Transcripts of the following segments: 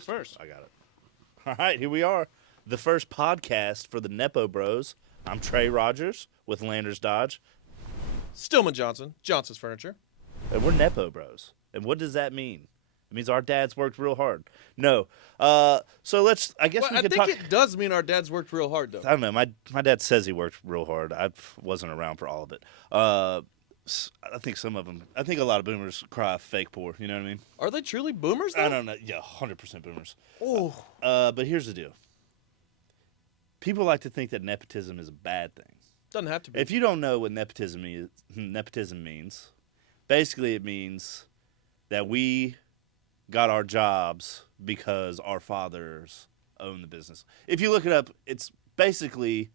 say first. I got it. All right, here we are. The first podcast for the Nepo Bros. I'm Trey Rogers with Landers Dodge. Stillman Johnson, Johnson's Furniture. And we're Nepo Bros. And what does that mean? It means our dads worked real hard. No. So let's, I guess we could talk. I think it does mean our dads worked real hard, though. I don't know. My dad says he worked real hard. I wasn't around for all of it. I think some of them, I think a lot of boomers cry fake poor. You know what I mean? Are they truly boomers, though? I don't know. Yeah, 100% boomers. Oh. But here's the deal. People like to think that nepotism is a bad thing. Doesn't have to be. If you don't know what nepotism means, basically it means that we got our jobs because our fathers own the business. If you look it up, it's basically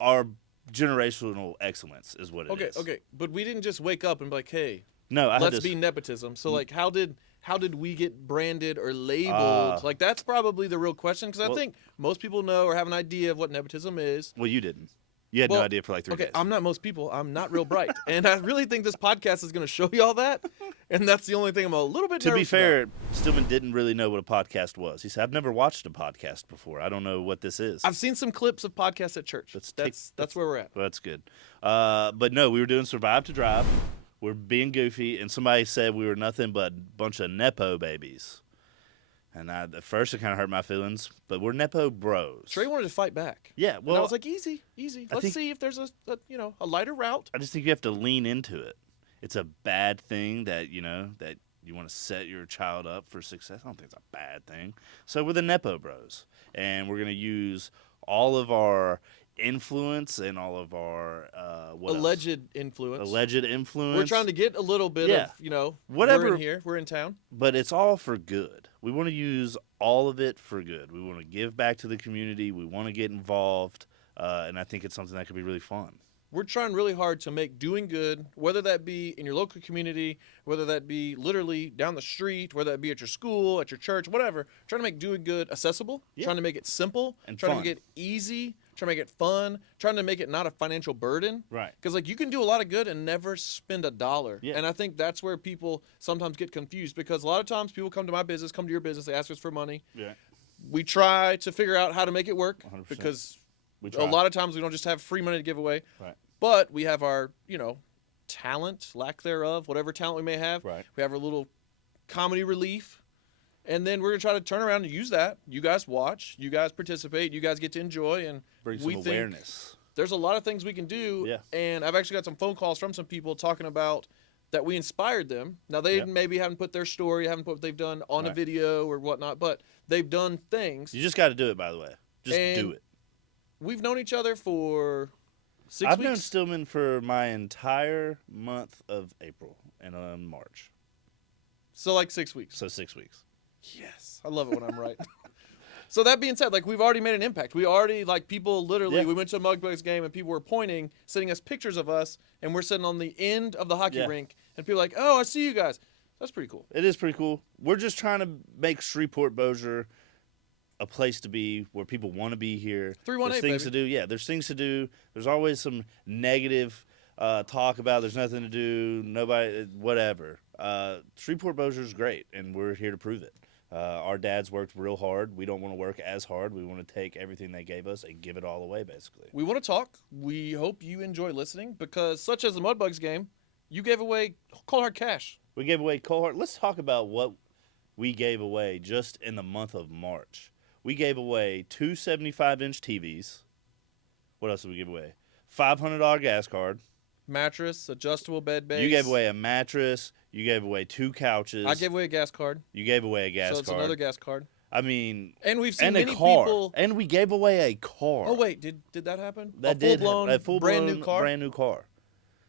our generational excellence is what it is. Okay. But we didn't just wake up and be like, hey, No, let's be nepotism. So, like, how did we get branded or labeled? Like, that's probably the real question, because I think most people know or have an idea of what nepotism is. Well, you didn't. You had no idea for like 3 days. Okay, I'm not most people. I'm not real bright. And I really think this podcast is going to show you all that. And that's the only thing I'm a little bit nervous To be fair, about. Stillman didn't really know what a podcast was. He said, I've never watched a podcast before. I don't know what this is. I've seen some clips of podcasts at church. That's where we're at. Well, that's good. But no, we were doing Survive to Drive. We're being goofy, and somebody said we were nothing but a bunch of Nepo babies. And at first it kind of hurt my feelings, but we're Nepo Bros. Trey wanted to fight back. Yeah, well, and I was like, easy. Let's see if there's a lighter route. I just think you have to lean into it. It's a bad thing that you want to set your child up for success. I don't think it's a bad thing. So we're the Nepo Bros, and we're gonna use all of our influence and all of our alleged influence. We're trying to get a little bit of whatever. We're in here. We're in town. But it's all for good. We want to use all of it for good. We want to give back to the community. We want to get involved, and I think it's something that could be really fun. We're trying really hard to make doing good, whether that be in your local community, whether that be literally down the street, whether that be at your school, at your church, whatever. Trying to make doing good accessible, trying to make it simple, and trying fun. to make it easy, trying to make it fun, trying to make it not a financial burden. Right. Because you can do a lot of good and never spend $1. Yeah. And I think that's where people sometimes get confused, because a lot of times people come to my business, come to your business, they ask us for money. Yeah. We try to figure out how to make it work 100%. because a lot of times we don't just have free money to give away. Right. But we have our, talent, lack thereof, whatever talent we may have. Right. We have our little comedy relief. And then we're going to try to turn around and use that. You guys watch. You guys participate. You guys get to enjoy. And bring some awareness. There's a lot of things we can do. Yeah. And I've actually got some phone calls from some people talking about that we inspired them. Now, they maybe haven't put their story, haven't put what they've done on a video or whatnot, but they've done things. You just got to do it, by the way. Just do it. We've known each other for 6 weeks. I've known Stillman for my entire month of April and March. So, 6 weeks. So 6 weeks. Yes. I love it when I'm right. So that being said, we've already made an impact. We already, people literally, we went to a Mug Bugs game and people were pointing, sending us pictures of us, and we're sitting on the end of the hockey rink, and people are like, oh, I see you guys. That's pretty cool. It is pretty cool. We're just trying to make Shreveport-Bossier a place to be where people want to be here. 318, There's things baby. to do. Yeah, there's things to do. There's always some negative talk about there's nothing to do, nobody, whatever. Shreveport-Bossier is great, and we're here to prove it. Our dads worked real hard. We don't want to work as hard. We want to take everything they gave us and give it all away, basically. We want to talk. We hope you enjoy listening, because such as the Mud Bugs game, you gave away cold hard cash. We gave away cold hard. Let's talk about what we gave away just in the month of March. We gave away 2 75-inch TVs. What else did we give away? $500 gas card. Mattress, adjustable bed base. You gave away a mattress. You gave away 2 couches. I gave away a gas card. You gave away a gas card. So it's another gas card. I mean, and we've seen many a car. people. And we gave away a car. Oh wait, did that happen? That a full-blown brand new car. Brand new car.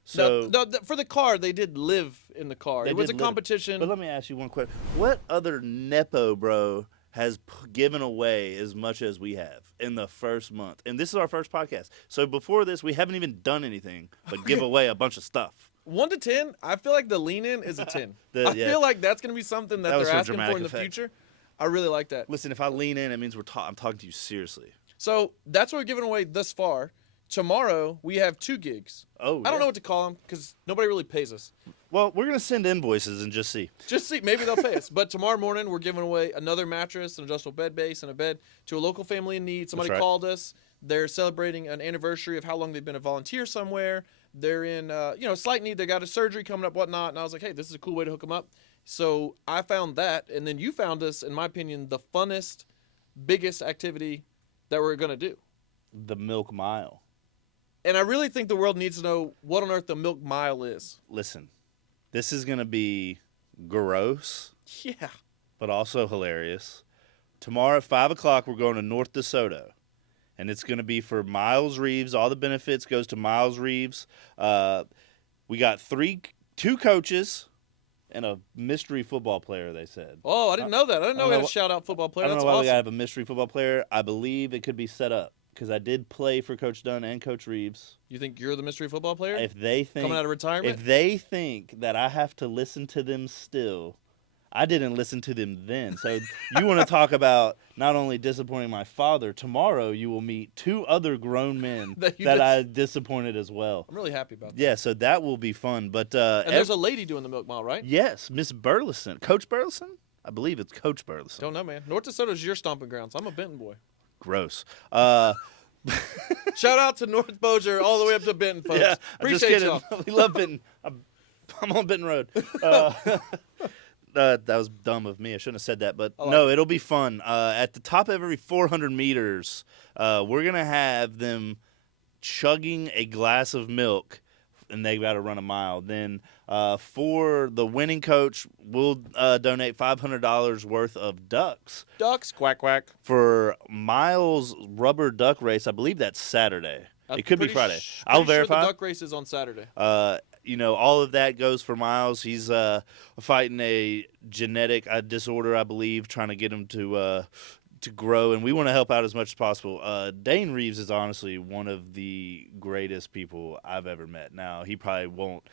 So no, for the car, they did live in the car. It was a competition. But let me ask you one question: what other Nepo bro has given away as much as we have in the first month? And this is our first podcast. So before this, we haven't even done anything but give away a bunch of stuff. 1 to 10, I feel like the lean in is a 10. I feel like that's going to be something that they're asking for in the future. I really like that. Listen, if I lean in, it means I'm talking to you seriously. So that's what we're giving away thus far. tomorrow we have 2 gigs. Oh, I don't know what to call them because nobody really pays us. Well, we're going to send invoices and just see. Just see, maybe they'll pay us. But tomorrow morning, we're giving away another mattress, an adjustable bed base, and a bed to a local family in need. Somebody That's right. called us. They're celebrating an anniversary of how long they've been a volunteer somewhere. They're in, slight need. They got a surgery coming up, whatnot. And I was like, hey, this is a cool way to hook them up. So I found that, and then you found us, in my opinion, the funnest, biggest activity that we're going to do. The Milk Mile. And I really think the world needs to know what on earth the Milk Mile is. Listen, this is going to be gross, Yeah. but also hilarious. Tomorrow at 5 o'clock, we're going to North DeSoto. And it's going to be for Miles Reeves. All the benefits goes to Miles Reeves. We got 2 coaches and a mystery football player, they said. Oh, I didn't know that. I didn't know we had a shout-out football player. I don't That's know why awesome. we got to have a mystery football player. I believe it could be set up because I did play for Coach Dunn and Coach Reeves. You think you're the mystery football player? If they think Coming out of retirement? If they think that I have to listen to them still, I didn't listen to them then. So you want to talk about not only disappointing my father, tomorrow you will meet 2 other grown men that I disappointed as well. I'm really happy about that. Yeah, so that will be fun. But and there's a lady doing the Milk Mile, right? Yes, Miss Burleson. Coach Burleson? I believe it's Coach Burleson. Don't know, man. North DeSoto's your stomping grounds. I'm a Benton boy. Gross. Shout out to North Bossier all the way up to Benton, folks. Yeah, Appreciate y'all. We love Benton. I'm on Benton Road. That was dumb of me. I shouldn't have said that. But no, it'll be fun. At the top of every 400 meters, we're going to have them chugging a glass of milk, and they got to run a mile. Then for the winning coach, we'll donate $500 worth of ducks. Ducks, quack, quack. For Miles' rubber duck race, I believe that's Saturday. It could be Friday. I'll verify. Sure the duck race is on Saturday. All of that goes for Miles. He's fighting a genetic disorder, I believe, trying to get him to grow, and we want to help out as much as possible. Dane Reeves is honestly one of the greatest people I've ever met. Now, he probably won't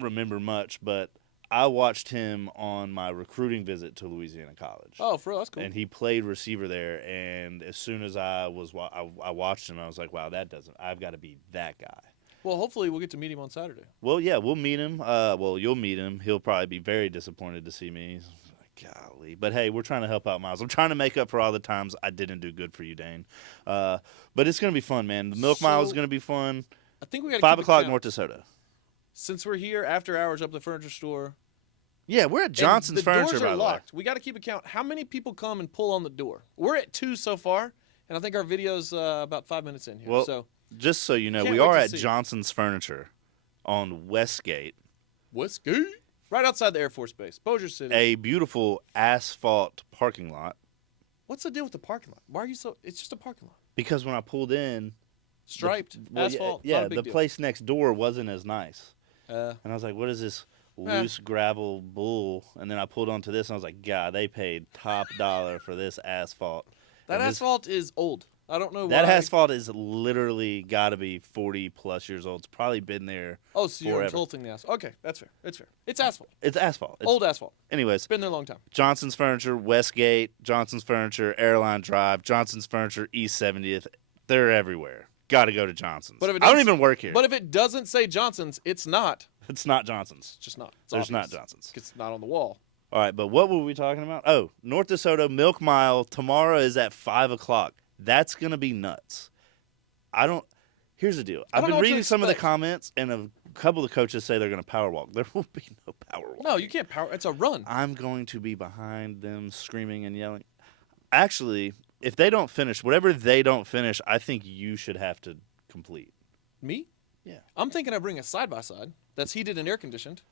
remember much, but I watched him on my recruiting visit to Louisiana College. Oh, for real? That's cool. And he played receiver there, and as soon as I watched him, I was like, wow, I've got to be that guy. Well, hopefully we'll get to meet him on Saturday. Well, yeah, we'll meet him. You'll meet him. He'll probably be very disappointed to see me. Golly. But, hey, we're trying to help out Miles. I'm trying to make up for all the times I didn't do good for you, Dane. But it's going to be fun, man. The Milk Mile is going to be fun. I think we got to 5 o'clock North DeSoto. Since we're here after hours up at the furniture store. Yeah, we're at Johnson's Furniture, the doors by are the way. locked. We got to keep a count. How many people come and pull on the door? We're at 2 so far, and I think our video's about 5 minutes in here. Well, so just so you know, Can't we wait are to at see. Johnson's Furniture on Westgate. Whiskey. Right outside the Air Force Base, Bossier City. A beautiful asphalt parking lot. What's the deal with the parking lot? Why are you so? It's just a parking lot. Because when I pulled in, Striped asphalt. Yeah, not a big the deal. place next door wasn't as nice. Uh, And I was like, what is this loose gravel bull? And then I pulled onto this, and I was like, God, they paid top dollar for this asphalt. that And this- asphalt is old. I don't know That why. asphalt is literally got to be 40-plus years old. It's probably been there Oh, so you're forever. insulting the asphalt. Okay, that's fair. It's fair. It's asphalt. It's asphalt. It's, Old asphalt. Anyways, Been there a long time. Johnson's Furniture, Westgate, Johnson's Furniture, Airline Drive, Johnson's Furniture, East 70th. They're everywhere. Got to go to Johnson's. But if it I don't doesn't- even work here. But if it doesn't say Johnson's, it's not. It's not Johnson's. It's just not. It's There's not obvious. Johnson's. It's not on the wall. All right, but what were we talking about? Oh, North DeSoto Milk Mile tomorrow is at 5 o'clock. That's going to be nuts. Here's the deal. I've don't know been what to reading some of the expect. comments, and a couple of coaches say they're going to power walk. There will be no power walk. No, you can't power. It's a run. I'm going to be behind them screaming and yelling. Actually, if they don't finish, whatever they don't finish, I think you should have to complete. Me? Yeah. I'm thinking I bring a side-by-side that's heated and air-conditioned,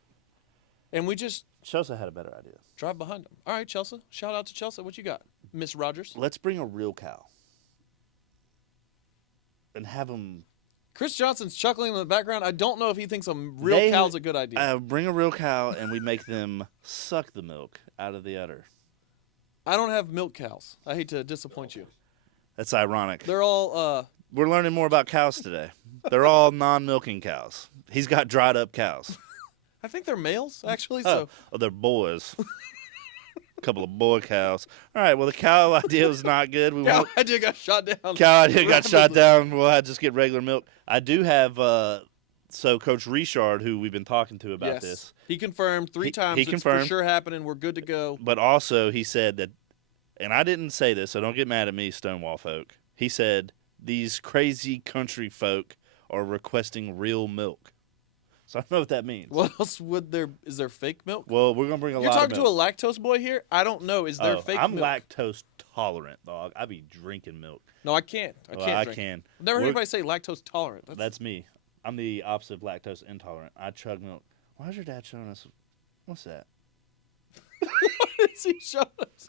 and we just Chelsea had a better idea. drive behind them. All right, Chelsea. Shout out to Chelsea. What you got? Miss Rogers. Let's bring a real cow and have them. Chris Johnson's chuckling in the background. I don't know if he thinks a real cow's a good idea. Bring a real cow, and we make them suck the milk out of the udder. I don't have milk cows. I hate to disappoint you. That's ironic. They're all We're learning more about cows today. They're all non-milking cows. He's got dried up cows. I think they're males, actually. So Oh, they're boys. couple of boy cows. All right, well, the cow idea was not good. We Cow won't. idea got shot down. Cow idea got shot rapidly. down. We'll have to just get regular milk. I do have, so Coach Richard, who we've been talking to about Yes. this, He confirmed 3 times he it's confirmed. for sure happening. We're good to go. but also he said that, and I didn't say this, so don't get mad at me, Stonewall folk. He said these crazy country folk are requesting real milk. So I don't know what that means. What else would there is there fake milk? Well, we're gonna bring a You're lot talking of to a milk. lactose boy here? I don't know. Is there fake I'm milk? lactose tolerant, dog. I be drinking milk. No, I can't. I Well, can't I drink. can. I've never heard We're- anybody say lactose tolerant. That's me. I'm the opposite of lactose intolerant. I chug milk. Why is your dad showing us? What's that? What is he showing us?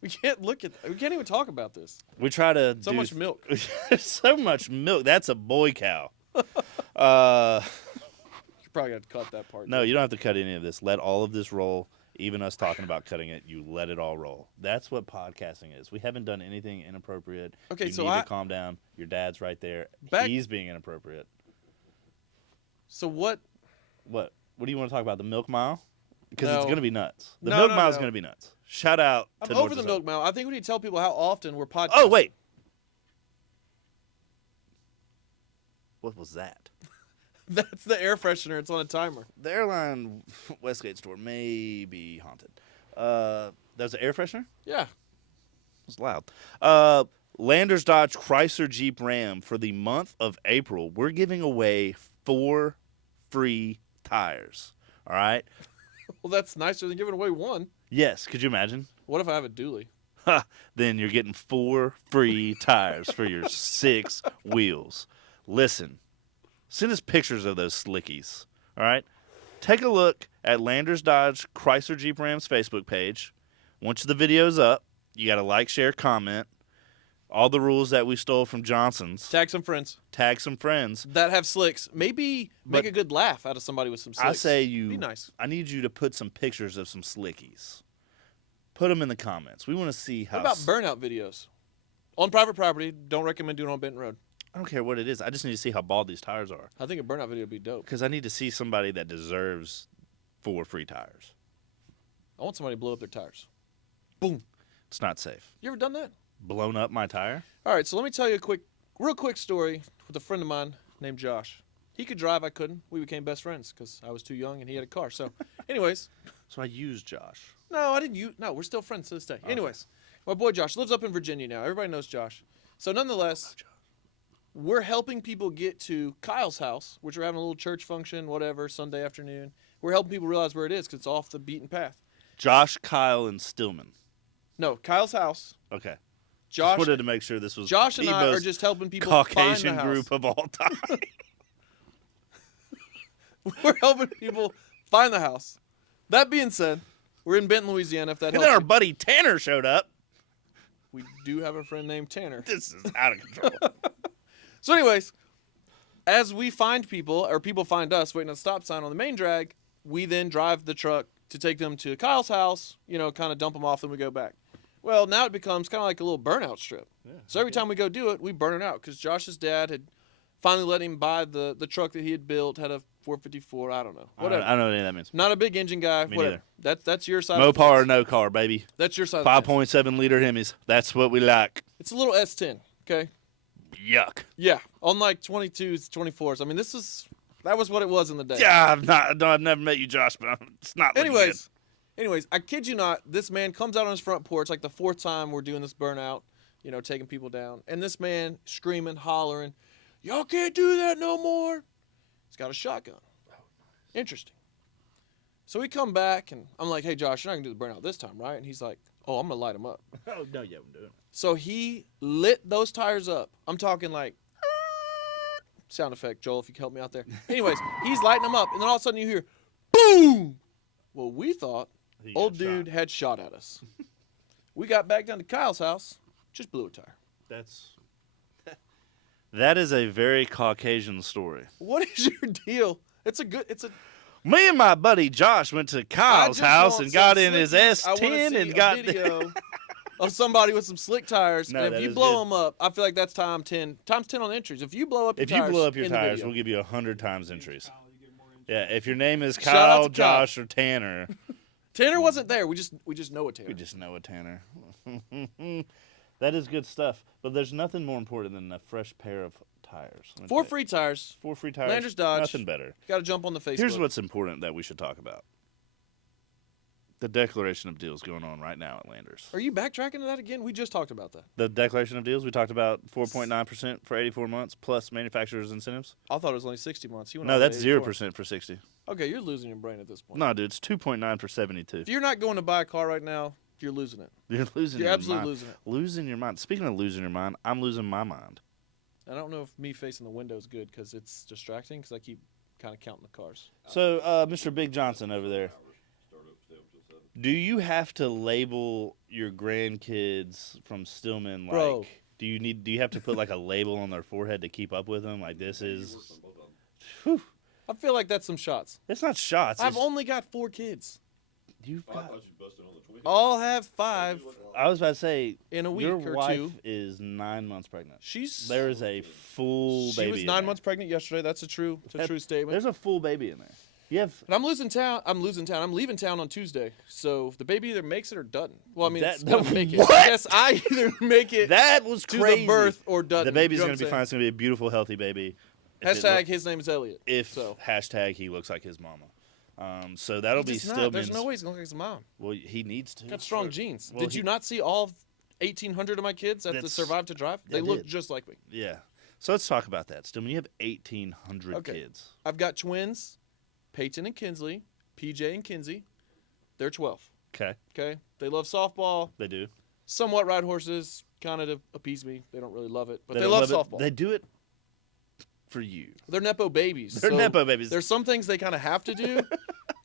We can't look at. We can't even talk about this. We try to So much milk. so much milk. That's a boy cow. You probably got to cut that part. No, you don't have to cut any of this. Let all of this roll. Even us talking about cutting it, you let it all roll. That's what podcasting is. We haven't done anything inappropriate. Okay, you so need to calm down. Your dad's right there. He's being inappropriate. So what? What? What do you want to talk about? The milk mile? Because it's No. going to be nuts. The No, milk no, mile is no. going to be nuts. Shout out I'm to over North the to milk South. mile. I think we need to tell people how often we're podcasting. Oh, wait. What was that? That's the air freshener. It's on a timer. The airline Westgate store may be haunted. That was an air freshener? Yeah. It was loud. Landers Dodge Chrysler Jeep Ram for the month of April. We're giving away 4 free tires. All right? Well, that's nicer than giving away one. Yes. Could you imagine? What if I have a dually? Then you're getting 4 free tires for your 6 wheels. Listen, send us pictures of those slickies. All right? Take a look at Landers Dodge Chrysler Jeep Ram's Facebook page. Once the video's up, you got to like, share, comment. All the rules that we stole from Johnson's. Tag some friends Tag some friends. that have slicks. Maybe make But a good laugh out of somebody with some slicks. I say you. Be nice. I need you to put some pictures of some slickies. Put them in the comments. We want to see how. What about burnout videos? On private property, don't recommend doing it on Benton Road. I don't care what it is. I just need to see how bald these tires are. I think a burnout video would be dope. Because I need to see somebody that deserves 4 free tires. I want somebody to blow up their tires. Boom. It's not safe. You ever done that? Blown up my tire? All right, so let me tell you a real quick story with a friend of mine named Josh. He could drive, I couldn't. We became best friends because I was too young and he had a car. So, anyways, So I used Josh. no, I didn't use. No, we're still friends to this day. Anyways, my boy Josh lives up in Virginia now. Everybody knows Josh. So, nonetheless, we're helping people get to Kyle's house, which we're having a little church function, whatever, Sunday afternoon. We're helping people realize where it is because it's off the beaten path. Josh, Kyle, and Stillman. No, Kyle's house. Okay. Josh, Just wanted to make sure this was Josh and the I are most just helping people Caucasian find the house. group of all time. We're helping people find the house. That being said, we're in Benton, Louisiana. If that And helps then our you. buddy Tanner showed up. We do have a friend named Tanner. This is out of control. So, anyways, as we find people, or people find us waiting at a stop sign on the main drag, we then drive the truck to take them to Kyle's house, kind of dump them off, then we go back. Well, now it becomes kind of like a little burnout strip. Yeah, so every time we go do it, we burn it out because Josh's dad had finally let him buy the truck that he had built, had a 454, I don't know. Whatever. I don't know what any of that means. Not a big engine guy. Me whatever. That's your side. Mopar of the or fence. no car, baby. That's your side. Of the fence. 5.7 liter Hemis. That's what we like. It's a little S10. Okay. Yuck. Yeah. On like 22s, 24s. I mean, that was what it was in the day. Yeah, I've never met you, Josh, but it's not. looking Anyways, I kid you not, this man comes out on his front porch like the 4th time we're doing this burnout, taking people down. And this man screaming, hollering, "Y'all can't do that no more." He's got a shotgun. Interesting. So we come back, and I'm like, "Hey, Josh, you're not going to do the burnout this time, right?" And he's like, "Oh, I'm going to light him up." good. Oh no, yeah, I'm doing. So he lit those tires up. I'm talking like sound effect, Joel, if you could help me out there. Anyways, he's lighting them up, and then all of a sudden you hear, boom! Well, we thought old dude had shot at us. We got back down to Kyle's house, just blew a tire. That is a very Caucasian story. What is your deal? Me and my buddy Josh went to Kyle's house and got in his S10 and got video of somebody with some slick tires. No, and that if you is blow good. them up, I feel like that's times 10 on entries. If you blow up your If you tires, blow up your in the tires, video. we'll give you 100 times entries. Yeah, if your name is Shout out Kyle, to Kyle. Josh, or Tanner, Tanner wasn't there. We just know it, Tanner. We just know it, Tanner. That is good stuff. But there's nothing more important than a fresh pair of tires. 4 free tires. 4 free tires. Landers Dodge. Nothing better. Got to jump on the Facebook. Here's what's important that we should talk about. The declaration of deals going on right now at Landers. Are you backtracking to that again? We just talked about that. The declaration of deals, we talked about 4.9% for 84 months plus manufacturer's incentives. I thought it was only 60 months. You went No, all the way that's to 84. 0% for 60. Okay, you're losing your brain at this point. No, dude, it's 2.9 for 72. If you're not going to buy a car right now, you're losing it. You're losing You're your absolutely mind. losing it. Losing your mind. Speaking of losing your mind, I'm losing my mind. I don't know if me facing the window is good because it's distracting because I keep kind of counting the cars. So, Mr. Big Johnson over there, do you have to label your grandkids from Stillman like? Bro. Do you have to put like a label on their forehead to keep up with them? Like this is. Whew, I feel like that's some shots. it's not shots. I've it's- only got 4 kids. You've I got. thought you busted on the 20. I'll have 5 I was about to say in a week your or wife 2. is 9 months pregnant. She's There is a full she baby. was in 9 there. months pregnant yesterday. That's a true statement. There's a full baby in there. You have. And I'm losing town. I'm leaving town on Tuesday. So the baby either makes it or doesn't. Well, I mean, That- it's gonna make it. What? I guess I either make it That was to crazy. the birth or doesn't. The baby's You know gonna what be I'm fine. It's gonna be a beautiful, healthy baby. saying? If it Hashtag look- his name is Elliot. If so. hashtag he looks like his mama. So that'll be He's not. Stillman's. There's no way he's gonna look like his mom. Well, he needs to. Got strong genes. Well, Did you not see all 1,800 of my kids at the That's- Survive to Drive? I They look did. just like me. Yeah. So let's talk about that. Stillman, you have 1,800 Okay. kids. I've got twins, Peyton and Kinsley, PJ and Kinsey. They're 12. Okay. Okay, they love softball. They do. Somewhat ride horses, kind of to appease me. They don't really love it, but they don't love it. softball. They do it for you. They're Nepo babies. They're so Nepo babies. There's some things they kind of have to do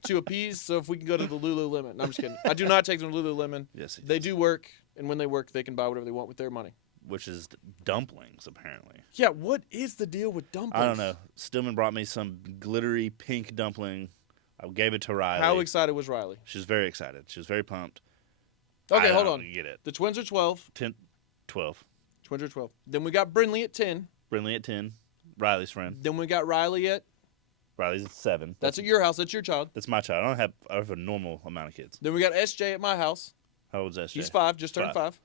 to appease. So if we can go to the Lululemon, no, I'm just kidding. I do not take them to Lululemon. Yes. They do work, and when they work, they can buy whatever they want with their money. Which is dumplings, apparently. Yeah, what is the deal with dumplings? I don't know. Stillman brought me some glittery pink dumpling. I gave it to Riley. How excited was Riley? She was very excited. She was very pumped. Okay, I hold don't on. Get it. The twins are 12. 10, 12. Twins are 12. Then we got Brindley at 10. Brinley at 10. Riley's friend. Then we got Riley at. Riley's at 7. That's at your house. That's your child. That's my child. I have a normal amount of kids. Then we got SJ at my house. How old's SJ? He's 5, just turned 5.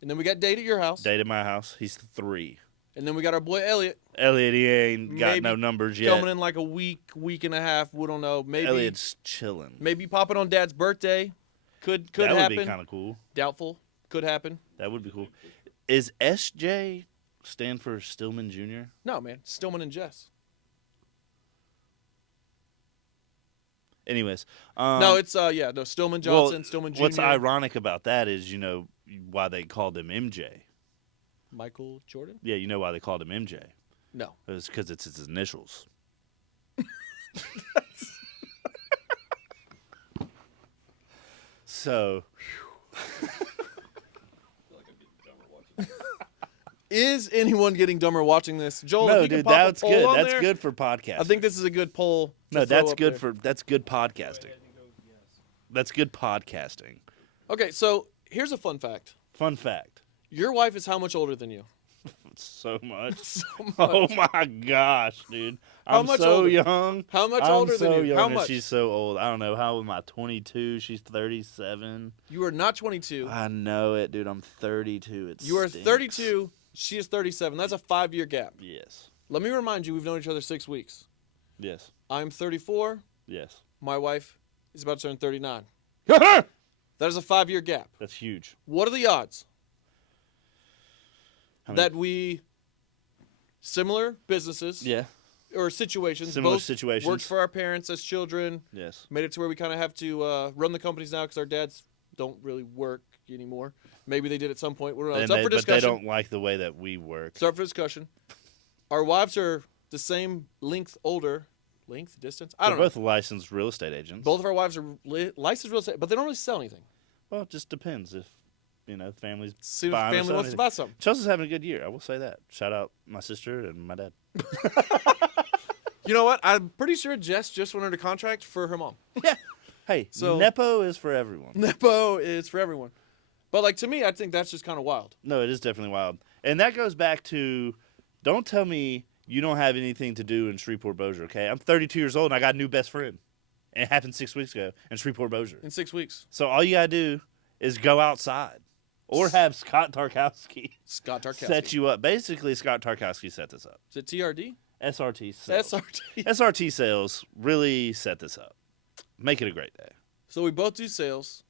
And then we got Dade at your house. Date at my house. He's 3. And then we got our boy Elliot Elliot, he ain't got Maybe no numbers yet. coming in like a week and a half. We don't know. Maybe Elliot's chilling. maybe popping on Dad's birthday. Could that happen. would be kind of cool. Doubtful. Could happen. That would be cool. Is SJ stand for Stillman Jr.? No, man. Stillman and Jess. Anyways. No, it's Stillman Johnson, Stillman Jr. What's ironic about that is, you know, why they called him MJ. Michael Jordan? Yeah, you know why they called him MJ. No. It was because it's his initials. So, Is anyone getting dumber watching this? Joel, no, if you dude, can pop that's a poll good. on That's there, good for podcasting. I think this is a good poll. to no, throw that's up good there. that's good podcasting. That's good podcasting. Okay, so here's a fun fact. Fun fact. Your wife is how much older than you? So much. So much. Oh my gosh, dude. How I'm much so older? young. How much I'm older so than you? young How and much? she's so old. I don't know. How am I? 22. She's 37. You are not 22. I know it, dude. I'm 32. You are stinks. 32. She is 37. That's a 5-year gap. Yes. Let me remind you, we've known each other 6 weeks. Yes. I'm 34. Yes. My wife is about to turn 39. That's That is a 5-year gap. huge. What are the odds How many- that we similar businesses Yeah. or situations Similar both situations. worked for our parents as children, Yes. made it to where we kind of have to run the companies now because our dads don't really work anymore. Maybe they did at some point. We're And it's up they, for but they discussion. don't like the way that we work. It's up for discussion. Our wives are the same distance. I They're don't know. both licensed real estate agents. Both of our wives are licensed real estate, but they don't really sell anything. Well, it just depends if, families See if buying or family selling wants to anything. buy something. Chelsea's having a good year. I will say that. Shout out my sister and my dad. You know what? I'm pretty sure Jess just went under contract for her mom. Hey, So- Nepo is for everyone. Nepo is for everyone. But like to me, I think that's just kind of wild. No, it is definitely wild. And that goes back to, don't tell me you don't have anything to do in Shreveport Bossier, okay? I'm 32 years old and I got a new best friend. And it happened 6 weeks ago in Shreveport Bossier. In 6 weeks. So all you got to do is go outside or have Scott Tarkowski set you up. Basically, Scott Tarkowski set this up. Is it TRD? SRT sales. SRT. SRT sales really set this up. Make it a great day. So we both do sales.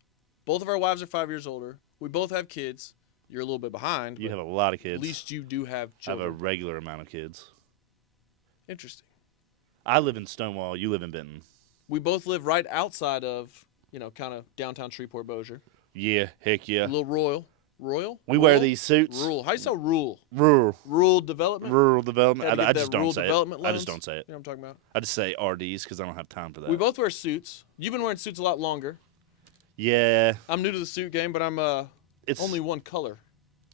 Both of our wives are 5 years older. We both have kids. You're a little bit behind. You have a lot of kids. At least you do have I have children. a regular amount of kids. Interesting. I live in Stonewall. You live in Benton. We both live right outside of, kind of downtown Shreveport Bossier. Yeah, heck yeah. A little rural. We wear these suits. Rural. How do you say rural? Rural. Rural development? Rural development. I just don't rural say development it. loans? I just don't say it. You know what I'm talking about? I just say RDs because I don't have time for that. We both wear suits. You've been wearing suits a lot longer. Yeah. I'm new to the suit game, but I'm It's only one color.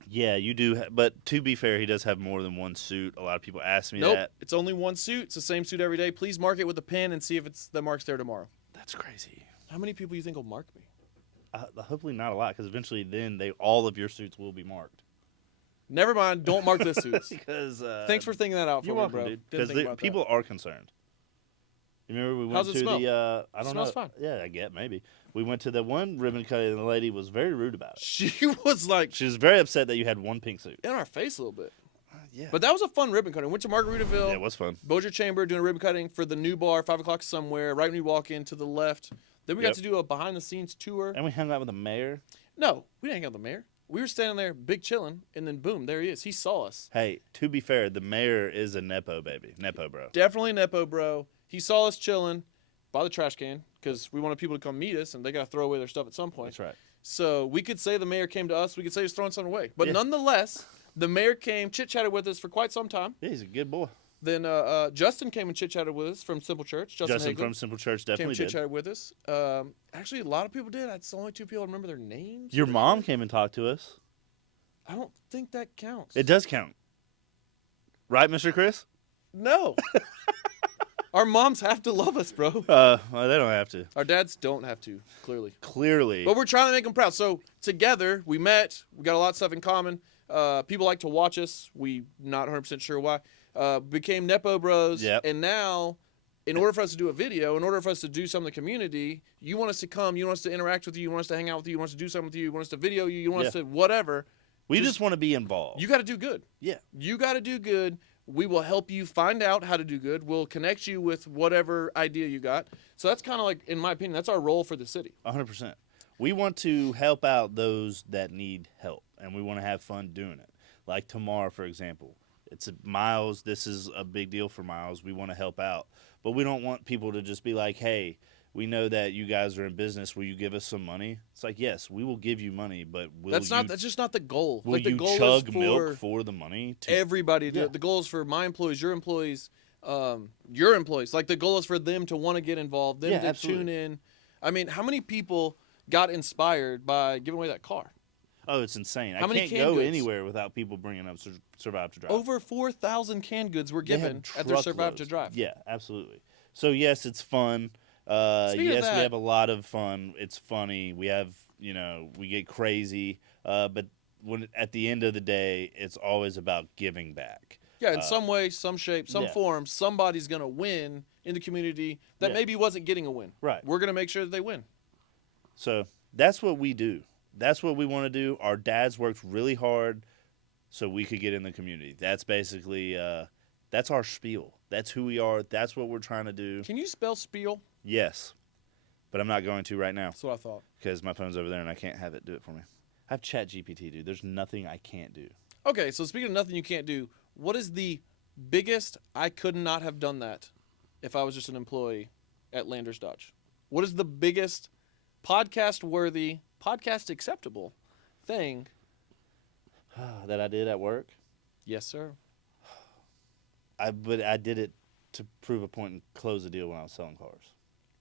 Yeah, you do. But to be fair, he does have more than one suit. A lot of people ask me Nope. that. It's only one suit. It's the same suit every day. Please mark it with a pen and see if it's the mark's there tomorrow. That's crazy. How many people do you think will mark me? Hopefully not a lot, because eventually then all of your suits will be marked. Never mind. Don't mark the suits. Because Thanks for thinking that out for you're me, welcome, bro. dude. Didn't Because think about people are concerned. You remember we went How's it to smell? the I don't Smells know. fine. Yeah, I get maybe. We went to the one ribbon cutting and the lady was very rude about that. it. She was like She was very upset that you had one pink suit. in our face a little bit. Yeah. But that was a fun ribbon cutting. Went to Margaritaville. Yeah, it was fun. Bossier Chamber doing a ribbon cutting for the new bar, 5 o'clock somewhere, right when you walk in to the left. Then we got to do a behind-the-scenes tour. And we hung out with the mayor. No, we didn't hang out with the mayor. We were standing there, big chilling, and then boom, there he is. He saw us. Hey, to be fair, the mayor is a Nepo baby. Nepo bro. Definitely Nepo bro. He saw us chilling by the trash can because we wanted people to come meet us, and they got to throw away their stuff at some point. That's right. So we could say the mayor came to us. We could say he was throwing something away. But Yeah. nonetheless, the mayor came, chit-chatted with us for quite some time. Yeah, he's a good boy. Then Justin came and chit-chatted with us from Simple Church. Justin Hagelin from Simple Church came definitely and did. chit-chatted with us. Actually, a lot of people did. It's the only 2 people I remember their names. Your mom came and talked to us. I don't think that counts. It does count. Right, Mr. Chris? No. Our moms have to love us, bro. Well, they don't have to. Our dads don't have to, clearly. Clearly. But we're trying to make them proud. So together, we met. We got a lot of stuff in common. People like to watch us. We not 100% sure why. Became Nepo Bros. Yep. And now, in order for us to do a video, in order for us to do something in the community, you want us to come, you want us to interact with you, you want us to hang out with you, you want us to do something with you, you want us to video you, you want us to whatever. We just want to be involved. You got to do good. Yeah. You got to do good. We will help you find out how to do good. We'll connect you with whatever idea you got. So that's kind of like, in my opinion, that's our role for the city. 100%. We want to help out those that need help, and we want to have fun doing it. Like tomorrow, for example. It's Miles. This is a big deal for Miles. We want to help out. But we don't want people to just be like, hey, we know that you guys are in business. Will you give us some money? It's like, yes, we will give you money, but That's just not the goal. Will like the you goal chug is for milk for the money? Everybody to do Yeah. it. The goal is for my employees, your employees, your employees. Like the goal is for them to want to get involved, them to absolutely. tune in. I mean, how many people got inspired by giving away that car? Oh, it's insane. How I many can't canned go goods? anywhere without people bringing up Survive to Drive. Over 4,000 canned goods were They had given at their Survive to truckloads. Drive. Yeah, absolutely. So, yes, it's fun. Speaking of Yes, that- we have a lot of fun. It's funny. We have, we get crazy. But at the end of the day, it's always about giving back. Yeah, in some way, some shape, some yeah. form, somebody's going to win in the community that Yeah. maybe wasn't getting a win. Right. We're going to make sure that they win. So that's what we do. That's what we want to do. Our dads worked really hard so we could get in the community. That's basically, that's our spiel. That's who we are. That's what we're trying to do. Can you spell spiel? Yes. But I'm not going to right now That's what I thought. because my phone's over there and I can't have it do it for me. I have Chat GPT, dude. There's nothing I can't do. Okay, so speaking of nothing you can't do, what is the biggest I could not have done that if I was just an employee at Landers Dodge? What is the biggest podcast-worthy, podcast-acceptable thing? That I did at work. Yes, sir. But I did it to prove a point and close a deal when I was selling cars.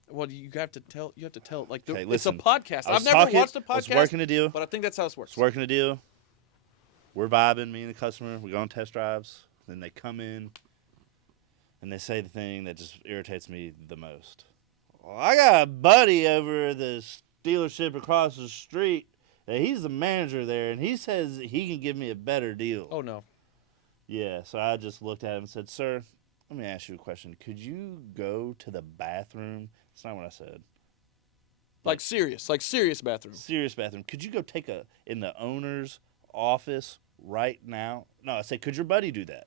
Well, you have to tell. You have to tell. Like, Okay, it's listen. a podcast. I was I've never talking- watched a I was podcast, working a deal. but I think that's how this works. It's working a deal. We're vibing, me and the customer. We go on test drives. Then they come in and they say the thing that just irritates me the most. Well, I got a buddy over at the dealership across the street. He's the manager there, and he says he can give me a better deal. Oh no. Yeah, so I just looked at him and said, sir, Let me ask you a question. Could you go to the bathroom? That's not what I said. Like serious bathroom. Serious bathroom. Could you go take a in the owner's office right now? No, I said, could your buddy do that?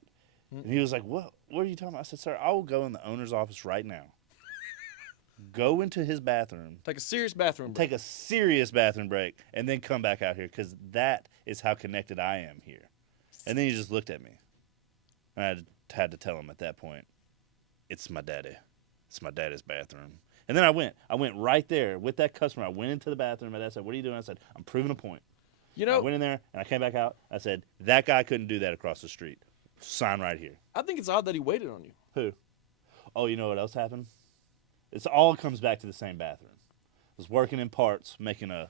And he was like, what? What are you talking about? I said, sir, I will go in the owner's office right now. Go into his bathroom. Take a serious bathroom break. Take a serious bathroom break, and then come back out here, because that is how connected I am here. And then he just looked at me. And I had to tell him at that point, it's my daddy. It's my daddy's bathroom. And then I went right there with that customer. I went into the bathroom, and I said, what are you doing? I said, I'm proving a point. You know, I went in there, and I came back out. I said, that guy couldn't do that across the street. Sign right here. I think it's odd that he waited on you. Who? Oh, you know what else happened? It all comes back to the same bathroom. I was working in parts, making a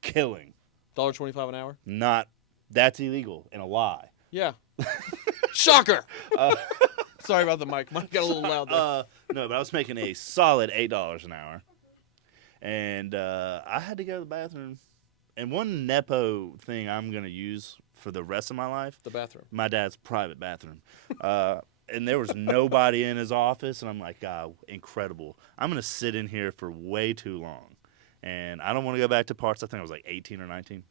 killing. $1.25 an hour? Not, that's illegal and a lie. Yeah. Shocker! Sorry about the mic. Mine got a little loud there. No, but I was making a solid $8 an hour. And I had to go to the bathroom. And one Nepo thing I'm going to use for the rest of my life. The bathroom. My dad's private bathroom. And there was nobody in his office. And I'm like, incredible. I'm going to sit in here for way too long. And I don't want to go back to parts. I think I was like 18 or 19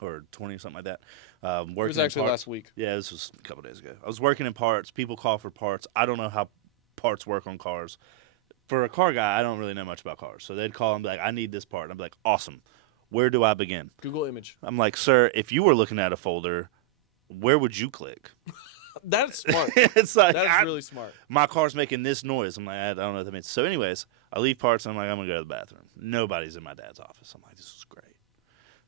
or 20 or something like that. It was actually last week. Yeah, this was a couple days ago. I was working in parts. People call for parts. I don't know how parts work on cars. For a car guy, I don't really know much about cars. So they'd call and be like, I need this part. And I'd be like, awesome. Where do I begin? Google image. I'm like, sir, if you were looking at a folder, where would you click? That's smart. It's like, That's really smart. My car's making this noise. I'm like, I don't know what that means. So anyways, I leave parts and I'm like, I'm going to go to the bathroom. Nobody's in my dad's office. I'm like, this is great.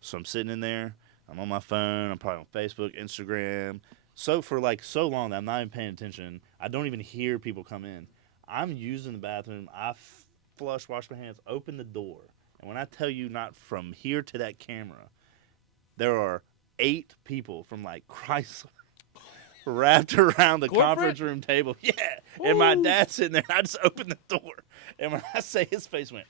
So I'm sitting in there. I'm on my phone. I'm probably on Facebook, Instagram. So for like so long that I'm not even paying attention. I don't even hear people come in. I'm using the bathroom. I flush, wash my hands, open the door. And when I tell you not from here to that camera, there are 8 people from like Chrysler wrapped around the conference room table. Yeah. Ooh. And my dad's sitting there. I just opened the door. And when I say his face went,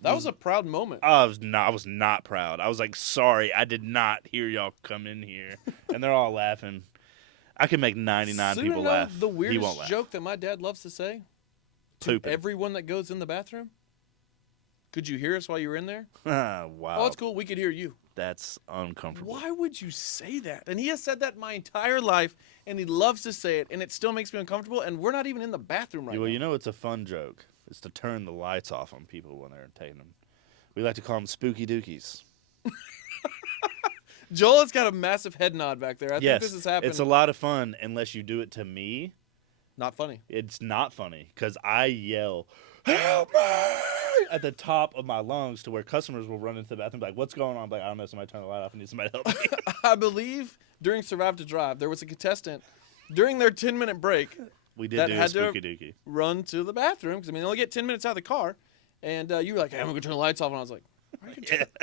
that was a proud moment. I was not proud. I was like, sorry, I did not hear y'all come in here. And they're all laughing. I can make 99 people laugh. The weirdest joke that my dad loves to say to Pooping. Everyone that goes in the bathroom? Could you hear us while you were in there? Wow. Oh, it's cool. We could hear you. That's uncomfortable. Why would you say that? And he has said that my entire life, and he loves to say it, and it still makes me uncomfortable, and we're not even in the bathroom right now. Well, you know it's a fun joke. It's to turn the lights off on people when they're taking them. We like to call them spooky dookies. Joel has got a massive head nod back there. I yes, think this is happening. It's a lot of fun unless you do it to me. Not funny. It's not funny because I yell, help me, at the top of my lungs to where customers will run into the bathroom like, what's going on? I'm like, I don't know, somebody turn the light off. I need somebody to help me. I believe during Survive to Drive, there was a contestant during their 10-minute break. We did do a spooky dookie. Run to the bathroom because, I mean, they only get 10 minutes out of the car. And you were like, hey, I'm going to turn the lights off. And I was like,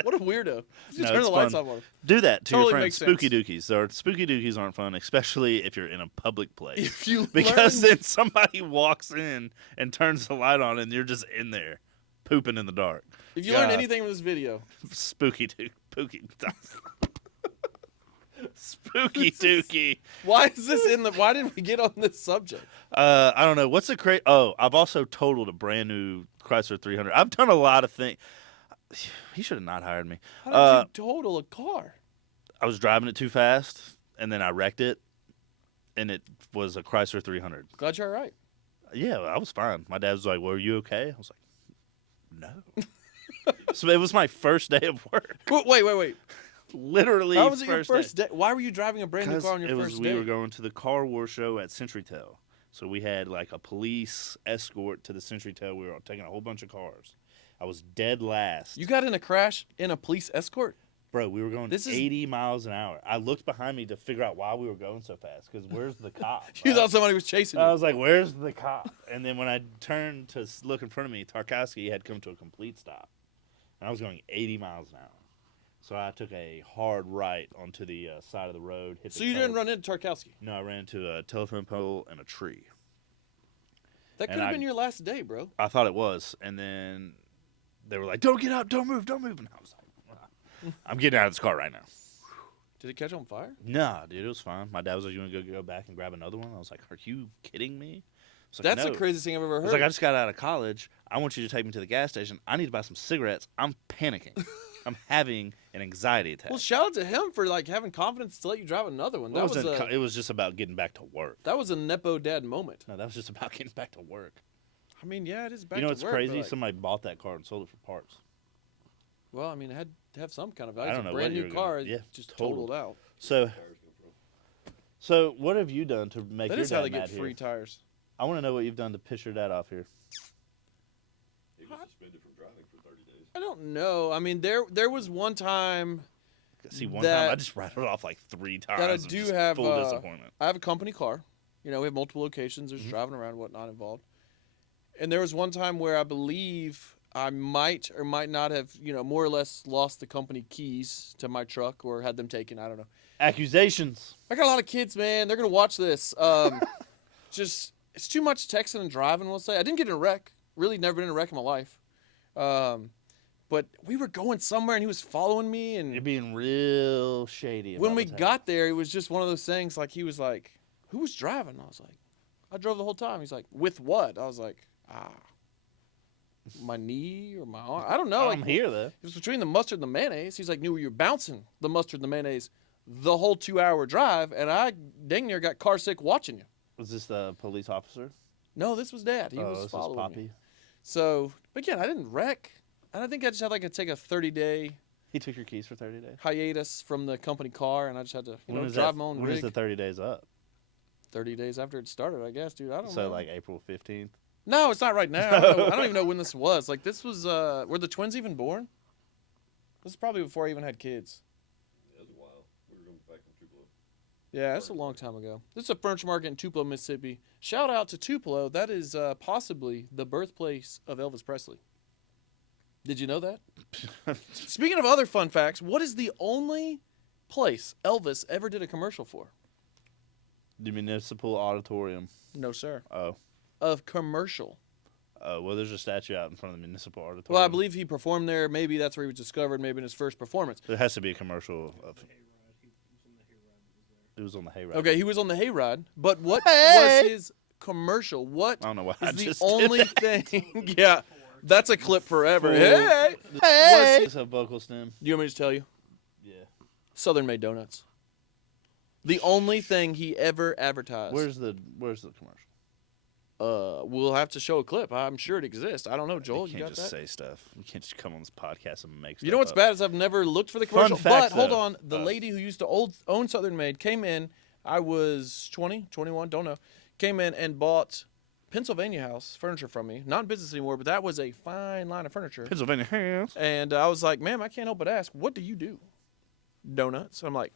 what a weirdo. Just turn the lights off on. Do that to totally your friends. Spooky sense. dookies. Spooky dookies aren't fun, especially if you're in a public place. If because then somebody walks in and turns the light on and you're just in there pooping in the dark. If you learn anything from this video. Spooky dookie. Spooky dookie. Why is this why did we get on this subject? I don't know. What's the I've also totaled a brand new Chrysler 300. I've done a lot of things. He should have not hired me. How did you total a car? I was driving it too fast, and then I wrecked it, and it was a Chrysler 300. Glad you're all right. Yeah, I was fine. My dad was like, well, are you okay? I was like, no. So it was my first day of work. Wait. Literally, how was it your first day? Why were you driving a brand new car on your first day? We were going to the car war show at CenturyTel. So we had like a police escort to the CenturyTel. We were taking a whole bunch of cars. I was dead last. You got in a crash in a police escort? Bro, we were going 80 miles an hour. I looked behind me to figure out why we were going so fast, because where's the cop? You thought somebody was chasing you. I was like, where's the cop? And then when I turned to look in front of me, Tarkowski had come to a complete stop. And I was going 80 miles an hour. So I took a hard right onto the side of the road. So you didn't run into Tarkowski? No, I ran into a telephone pole and a tree. That could have been your last day, bro. I thought it was. And then they were like, don't get up, don't move. And I was like, I'm getting out of this car right now. Did it catch on fire? Nah, dude, it was fine. My dad was like, "You want to go back and grab another one?" I was like, "Are you kidding me?" I was like, That's "No." the craziest thing I've ever I heard. was like, "I just got out of college. I want you to take me to the gas station. I need to buy some cigarettes. I'm panicking. I'm having an anxiety attack." Well, shout out to him for like having confidence to let you drive another one. That it was just about getting back to work. that was a Nepo dad moment. No, that was just about getting back to work. I mean, yeah, it is back You know to what's work, crazy? but, like, Somebody bought that car and sold it for parts. well, I mean, it had to have some kind of value. I It's don't know a brand what you new were car. gonna- yeah, just totaled. totaled out. So what have you done to make That your is how dad they get mad free here? tires. I want to know what you've done to piss your dad off here. He was suspended from driving for 30 days. I don't know. I mean, there was one time See, one That- time I just rattled off like 3 times. that I of do just have, full disappointment. I have a company car. You know, we have multiple locations. There's driving around, whatnot involved. And there was one time where I believe I might or might not have, you know, more or less lost the company keys to my truck or had them taken. I don't know. Accusations. I got a lot of kids, man. They're gonna watch this. Just it's too much texting and driving. We'll say I didn't get in a wreck. Really, never been in a wreck in my life. But we were going somewhere and he was following me. And You're being real shady. when about we what's got there, it was just one of those things. Like he was like, "Who was driving?" I was like, "I drove the whole time." He's like, "With what?" I was like, my knee or my arm. I don't know. happening. I'm here though. It was between the mustard and the mayonnaise. He's like, knew you were bouncing the mustard and the mayonnaise the whole 2-hour drive, and I dang near got car sick watching you. Was this the police officer? No, this was Dad. He Oh, was this is following Poppy. me. So, but again, I didn't wreck. And I think I just had like to take a 30-day He took your keys for 30 days. hiatus from the company car, and I just had to, When is drive that- my own When rig. is the 30 days up? 30 days after it started, I guess, dude. I don't So know. like April 15th. No, it's not right now. I don't even know when this was. Like this was, were the twins even born? This is probably before I even had kids. It was a while. We were going back from Tupelo. Yeah, that's a long time ago. This is a furniture market in Tupelo, Mississippi. Shout out to Tupelo. That is possibly the birthplace of Elvis Presley. Did you know that? Speaking of other fun facts, what is the only place Elvis ever did a commercial for? The Municipal Auditorium. No, sir. Oh. Of commercial. Well, there's a statue out in front of the Municipal Auditorium. Well, I believe he performed there. Maybe that's where he was discovered. Maybe in his first performance. There has to be a commercial of. It was on the hayride. Okay, he was on the hayride. But what Hey! was his commercial? What I don't know why I is the just only did that. thing? Yeah, that's a clip forever. Full- Hey! Hey! Was It's a vocal stem. Do you want me to tell you? Yeah. Southern Made Donuts. The only thing he ever advertised. Where's the commercial? We'll have to show a clip. I'm sure it exists. I don't know, Joel. You You can't got just that? say stuff. You can't just come on this podcast and make stuff You know what's up. bad is I've never looked for the Fun commercial. fact, But hold though. on, the lady who used to own Southern Made came in. I was 20, 21, don't know. Came in and bought Pennsylvania House furniture from me. Not in business anymore, but that was a fine line of furniture. Pennsylvania House. And I was like, ma'am, I can't help but ask, what do you do? Donuts. I'm like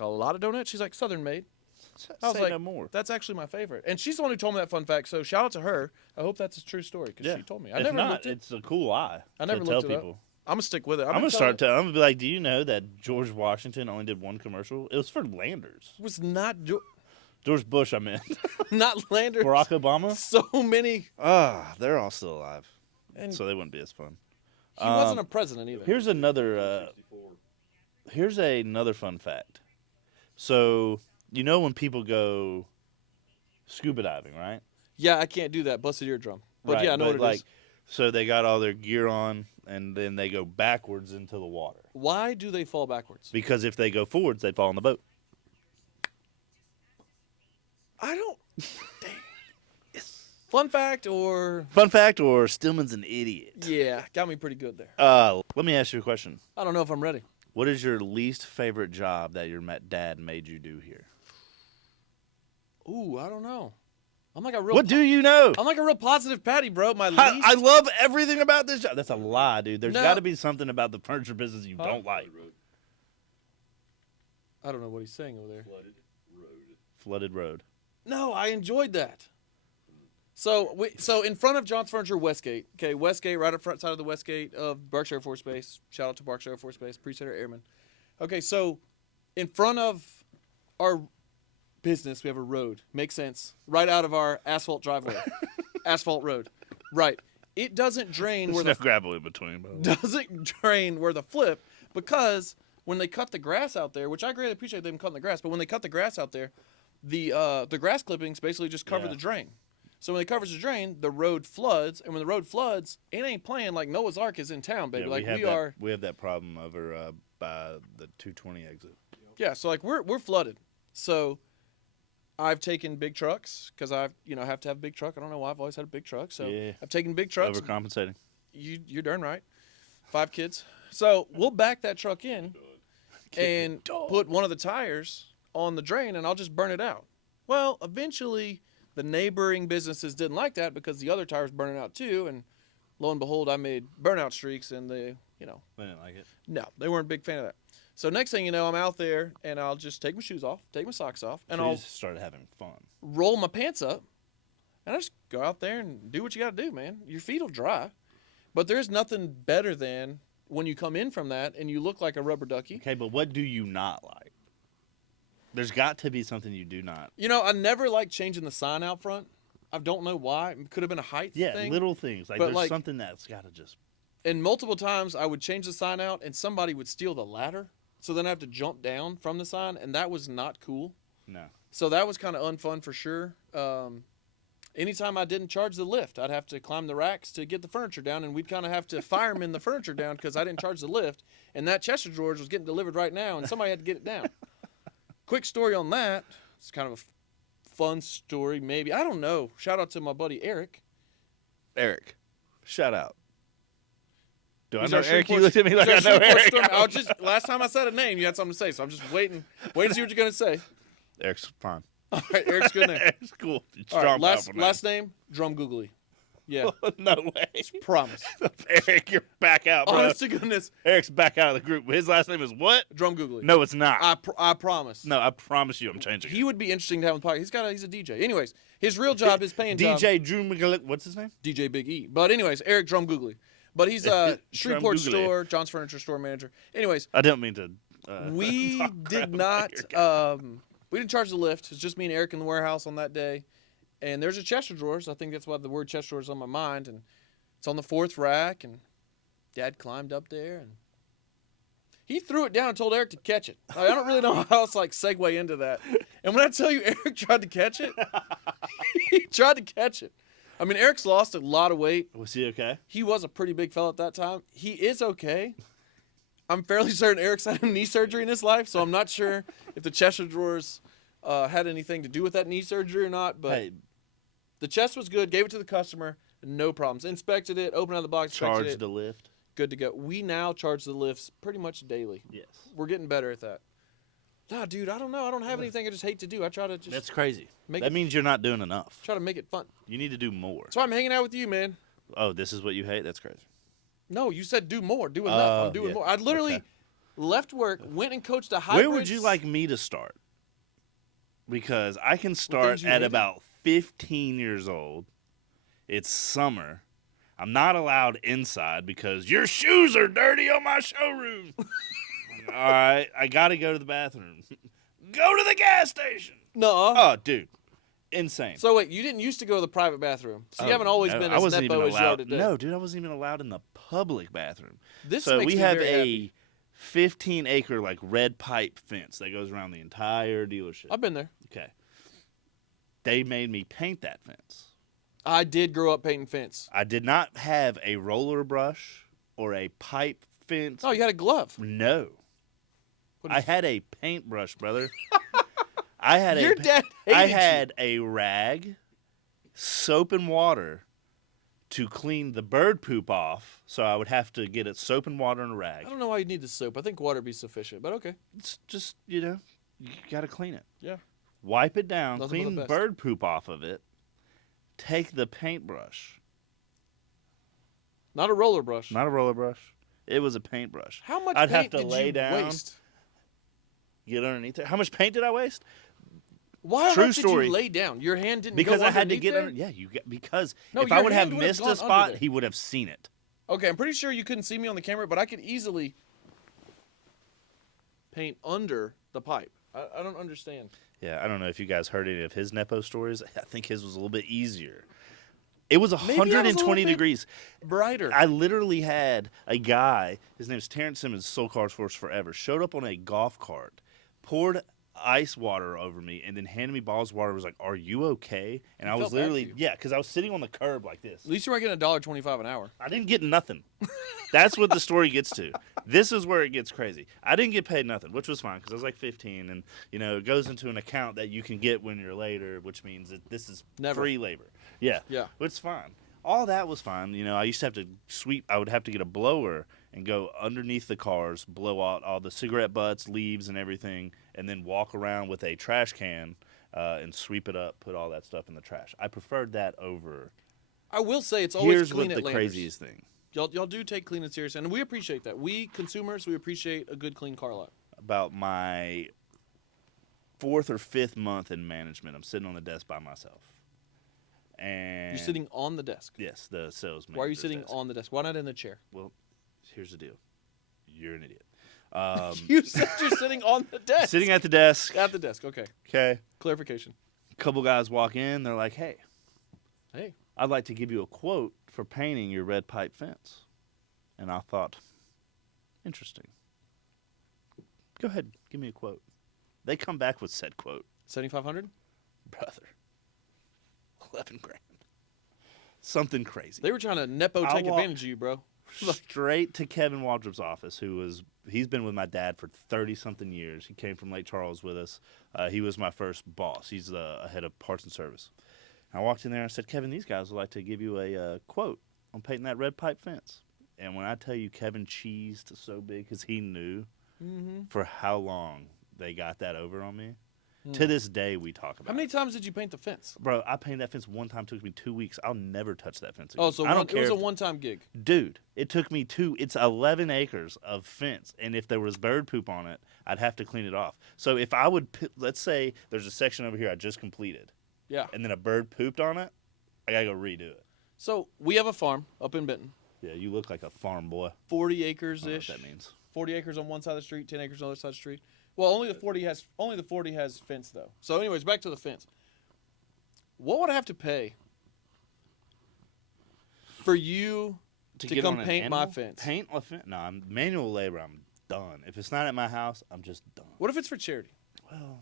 a lot of donuts? She's like, Southern Made. I was Say like, no more. That's actually my favorite. And she's the one who told me that fun fact. So shout out to her. I hope that's a true story because she told me. I if never not, looked it. it's a cool lie. I never to tell looked it up. people. I'm gonna stick with it. I'm gonna start telling. I'm gonna be like, do you know that George Washington only did one commercial? It was for Landers. It was not George Bush, I meant. not Landers. Barack Obama. So many. They're all still alive, And so they wouldn't be as fun. he wasn't a president either. Here's another. 64. Here's another fun fact. So you know when people go scuba diving, right? Yeah, I can't do that. Busted eardrum. But right, yeah, I know what it is. So they got all their gear on, and then they go backwards into the water. Why do they fall backwards? Because if they go forwards, they fall in the boat. I don't. Fun fact or Fun fact, or Stillman's an idiot. yeah, got me pretty good there. Let me ask you a question. I don't know if I'm ready. What is your least favorite job that your dad made you do here? Ooh, I don't know. I'm like a real. What do you know? I'm like a real positive Patty, bro. My I, least. I love everything about this job. That's a lie, dude. There's No. got to be something about the furniture business you don't like. Road. I don't know what he's saying over there. Flooded road. Flooded road. No, I enjoyed that. So in front of John's Furniture, Westgate. Okay, Westgate, right up front side of the Westgate of Berkshire Air Force Base. Shout out to Berkshire Air Force Base, Appreciate our airmen. Okay, so in front of our business, we have a road. Makes sense. Right out of our asphalt driveway. Asphalt road. Right. It doesn't drain There's where no the gravel in between, bro. doesn't drain where the flip because when they cut the grass out there, which I greatly appreciate them cutting the grass, but when they cut the grass out there, the grass clippings basically just cover Yeah. the drain. So when it covers the drain, the road floods, and when the road floods, it ain't playing like Noah's Ark is in town, baby. Yeah, like we have that problem over by the 220 exit. Yeah, so like we're flooded. So I've taken big trucks because I've have to have a big truck. I don't know why I've always had a big truck. So Yeah. I've taken big trucks. Overcompensating. You're darn right. 5 kids. So we'll back that truck in and put one of the tires on the drain, and I'll just burn it out. Well, eventually the neighboring businesses didn't like that because the other tires burning out too, and lo and behold, I made burnout streaks, and They didn't like it. no, they weren't a big fan of that. So next thing you know, I'm out there, and I'll just take my shoes off, take my socks off, and So you I'll just started having fun. roll my pants up, and I just go out there and do what you got to do, man. Your feet will dry. But there's nothing better than when you come in from that and you look like a rubber ducky. Okay, but what do you not like? There's got to be something you do not. I never liked changing the sign out front. I don't know why. It could have been a height thing. Little things. Like But, there's like- something that's got to just. And multiple times I would change the sign out and somebody would steal the ladder. So then I have to jump down from the sign, and that was not cool. No. So that was kind of unfun for sure. Anytime I didn't charge the lift, I'd have to climb the racks to get the furniture down, and we'd kind of have to fireman the furniture down because I didn't charge the lift. And that chest of drawers was getting delivered right now, and somebody had to get it down. Quick story on that. It's kind of a fun story, maybe. I don't know. Shout out to my buddy Eric. Eric, shout out. Do He's I our know Eric? Shreveport- You looked at me like he's I our know Shreveport Eric. Storm- last time I said a name, you had something to say, so I'm just waiting to see what you're going to say. Eric's fine. All right, Eric's good name. Eric's cool. All Strong, right, powerful last name, Drum Googly. Yeah, no way. promise. Eric, you're back out, bro. Honest to goodness, Eric's back out of the group. His last name is what? Drum Googly. No, it's not. I promise. No, I promise you I'm changing He would be interesting to have on the podcast. He's a DJ. Anyways, his real job is paying job, DJ Drew McGill. What's his name? DJ Big E. But anyways, Eric Drum Googly. But he's a Shreveport Googly. store, John's Furniture store manager. Anyways, I don't mean to. we talk crap did about not. your guy. We didn't charge the lift. It's just me and Eric in the warehouse on that day. And there's a chest of drawers. I think that's why the word chest drawers is on my mind. And it's on the 4th rack. And Dad climbed up there and he threw it down and told Eric to catch it. I don't really know how else segue into that. And when I tell you Eric tried to catch it, he tried to catch it. I mean, Eric's lost a lot of weight. Was he okay? He was a pretty big fella at that time. He is okay. I'm fairly certain Eric's had knee surgery in his life, so I'm not sure if the chest of drawers had anything to do with that knee surgery or not. But Hey, the chest was good. Gave it to the customer. No problems. Inspected it. Opened out the box. Inspected charged it. the lift. Good to go. We now charge the lifts pretty much daily. Yes. We're getting better at that. Nah, dude, I don't know. I don't have anything I just hate to do. I try to just That's crazy. Make That it- means you're not doing enough. try to make it fun. You need to do more. That's why I'm hanging out with you, man. Oh, this is what you hate? That's crazy. No, you said do more. Do enough. I'm doing yeah. more. I literally Okay. left work, went and coached a hybrid. Where would you like me to start? Because I can start things you at hate? about 15 years old. It's summer. I'm not allowed inside because your shoes are dirty on my showroom. All right, I got to go to the bathroom. Go to the gas station. No. Oh, dude. Insane. So wait, you didn't used to go to the private bathroom. So you Oh, haven't always no, been I as wasn't Nepo even as you are allowed. today. No, dude, I wasn't even allowed in the public bathroom. This So makes we me have very a happy. 15-acre like red pipe fence that goes around the entire dealership. I've been there. Okay. They made me paint that fence. I did grow up painting fence. I did not have a roller brush or a pipe fence. Oh, you had a glove. No. What I is- had a paintbrush, brother. I had Your a dad hated I you. had a rag, soap and water to clean the bird poop off, so I would have to get it soap and water and a rag. I don't know why you need the soap. I think water would be sufficient, but okay. It's just, you got to clean it. Yeah. Wipe it down, Nothing but clean the the best. bird poop off of it, take the paintbrush, Not a roller brush. not a roller brush. It was a paintbrush. How much I'd have paint to did lay you down. waste? Get underneath there. How much paint did I waste? Why True much did story. you lay down? Your hand didn't Because go I had to underneath get there? under. Yeah, you get because No, if your I would have hand would've missed gone a under spot, there. he would have seen it. Okay, I'm pretty sure you couldn't see me on the camera, but I could easily paint under the pipe. I don't understand. Yeah, I don't know if you guys heard any of his Nepo stories. I think his was a little bit easier. It was Maybe I was a 120 little bit degrees. brighter. I literally had a guy, his name's Terrence Simmons, Soul Cars Force Forever, showed up on a golf cart, poured ice water over me, and then handed me bottles of water. Was like, "Are you okay?" And He I was felt bad for literally, you. yeah, because I was sitting on the curb like this. At least you weren't getting $1.25 an hour. I didn't get nothing. That's what the story gets to. This is where it gets crazy. I didn't get paid nothing, which was fine because I was like 15, and it goes into an account that you can get when you're later, which means that this is Never. free labor. Yeah, Yeah. which is fine. All that was fine. I used to have to sweep. I would have to get a blower and go underneath the cars, blow out all the cigarette butts, leaves, and everything, and then walk around with a trash can and sweep it up, put all that stuff in the trash. I preferred that over. I will say it's always Here's clean what at the Landers. craziest thing. Y'all do take cleaning serious, and we appreciate that. We consumers, we appreciate a good clean car lot. About my 4th or 5th month in management, I'm sitting on the desk by myself. And You're sitting on the desk. Yes, the salesman. Why are you sitting on the desk? Why not in the chair? Well, here's the deal. You're an idiot. You said you're sitting on the desk. Sitting at the desk. At the desk. Okay. Okay. Clarification. A couple guys walk in. They're like, "Hey, Hey. I'd like to give you a quote for painting your red pipe fence." And I thought, interesting. Go ahead, give me a quote. They come back with said quote. 7,500. Brother, 11 grand. Something crazy. They were trying to Nepo I take walk- advantage of you, bro. Straight to Kevin Waldrop's office, he's been with my dad for 30-something years. He came from Lake Charles with us. He was my first boss. He's the head of parts and service. I walked in there and I said, "Kevin, these guys would like to give you a quote on painting that red pipe fence." And when I tell you Kevin cheesed so big because he knew for how long they got that over on me, to this day we talk about How many it. times did you paint the fence? Bro, I painted that fence one time. It took me 2 weeks. I'll never touch that fence again. Oh, so I don't it was care a if- one-time gig. Dude, it took me it's 11 acres of fence, and if there was bird poop on it, I'd have to clean it off. So if I would, let's say there's a section over here I just completed, Yeah. and then a bird pooped on it, I gotta go redo it. So we have a farm up in Benton. Yeah, you look like a farm boy. 40 I acres don't know ish. what that means. 40 acres on one side of the street, 10 acres on the other side of the street. Well, only the 40 has fence though. So anyways, back to the fence. What would I have to pay for you to get come on an paint my animal? fence? Paint a fence? No, I'm manual labor. I'm done. If it's not at my house, I'm just done. What if it's for charity? Well,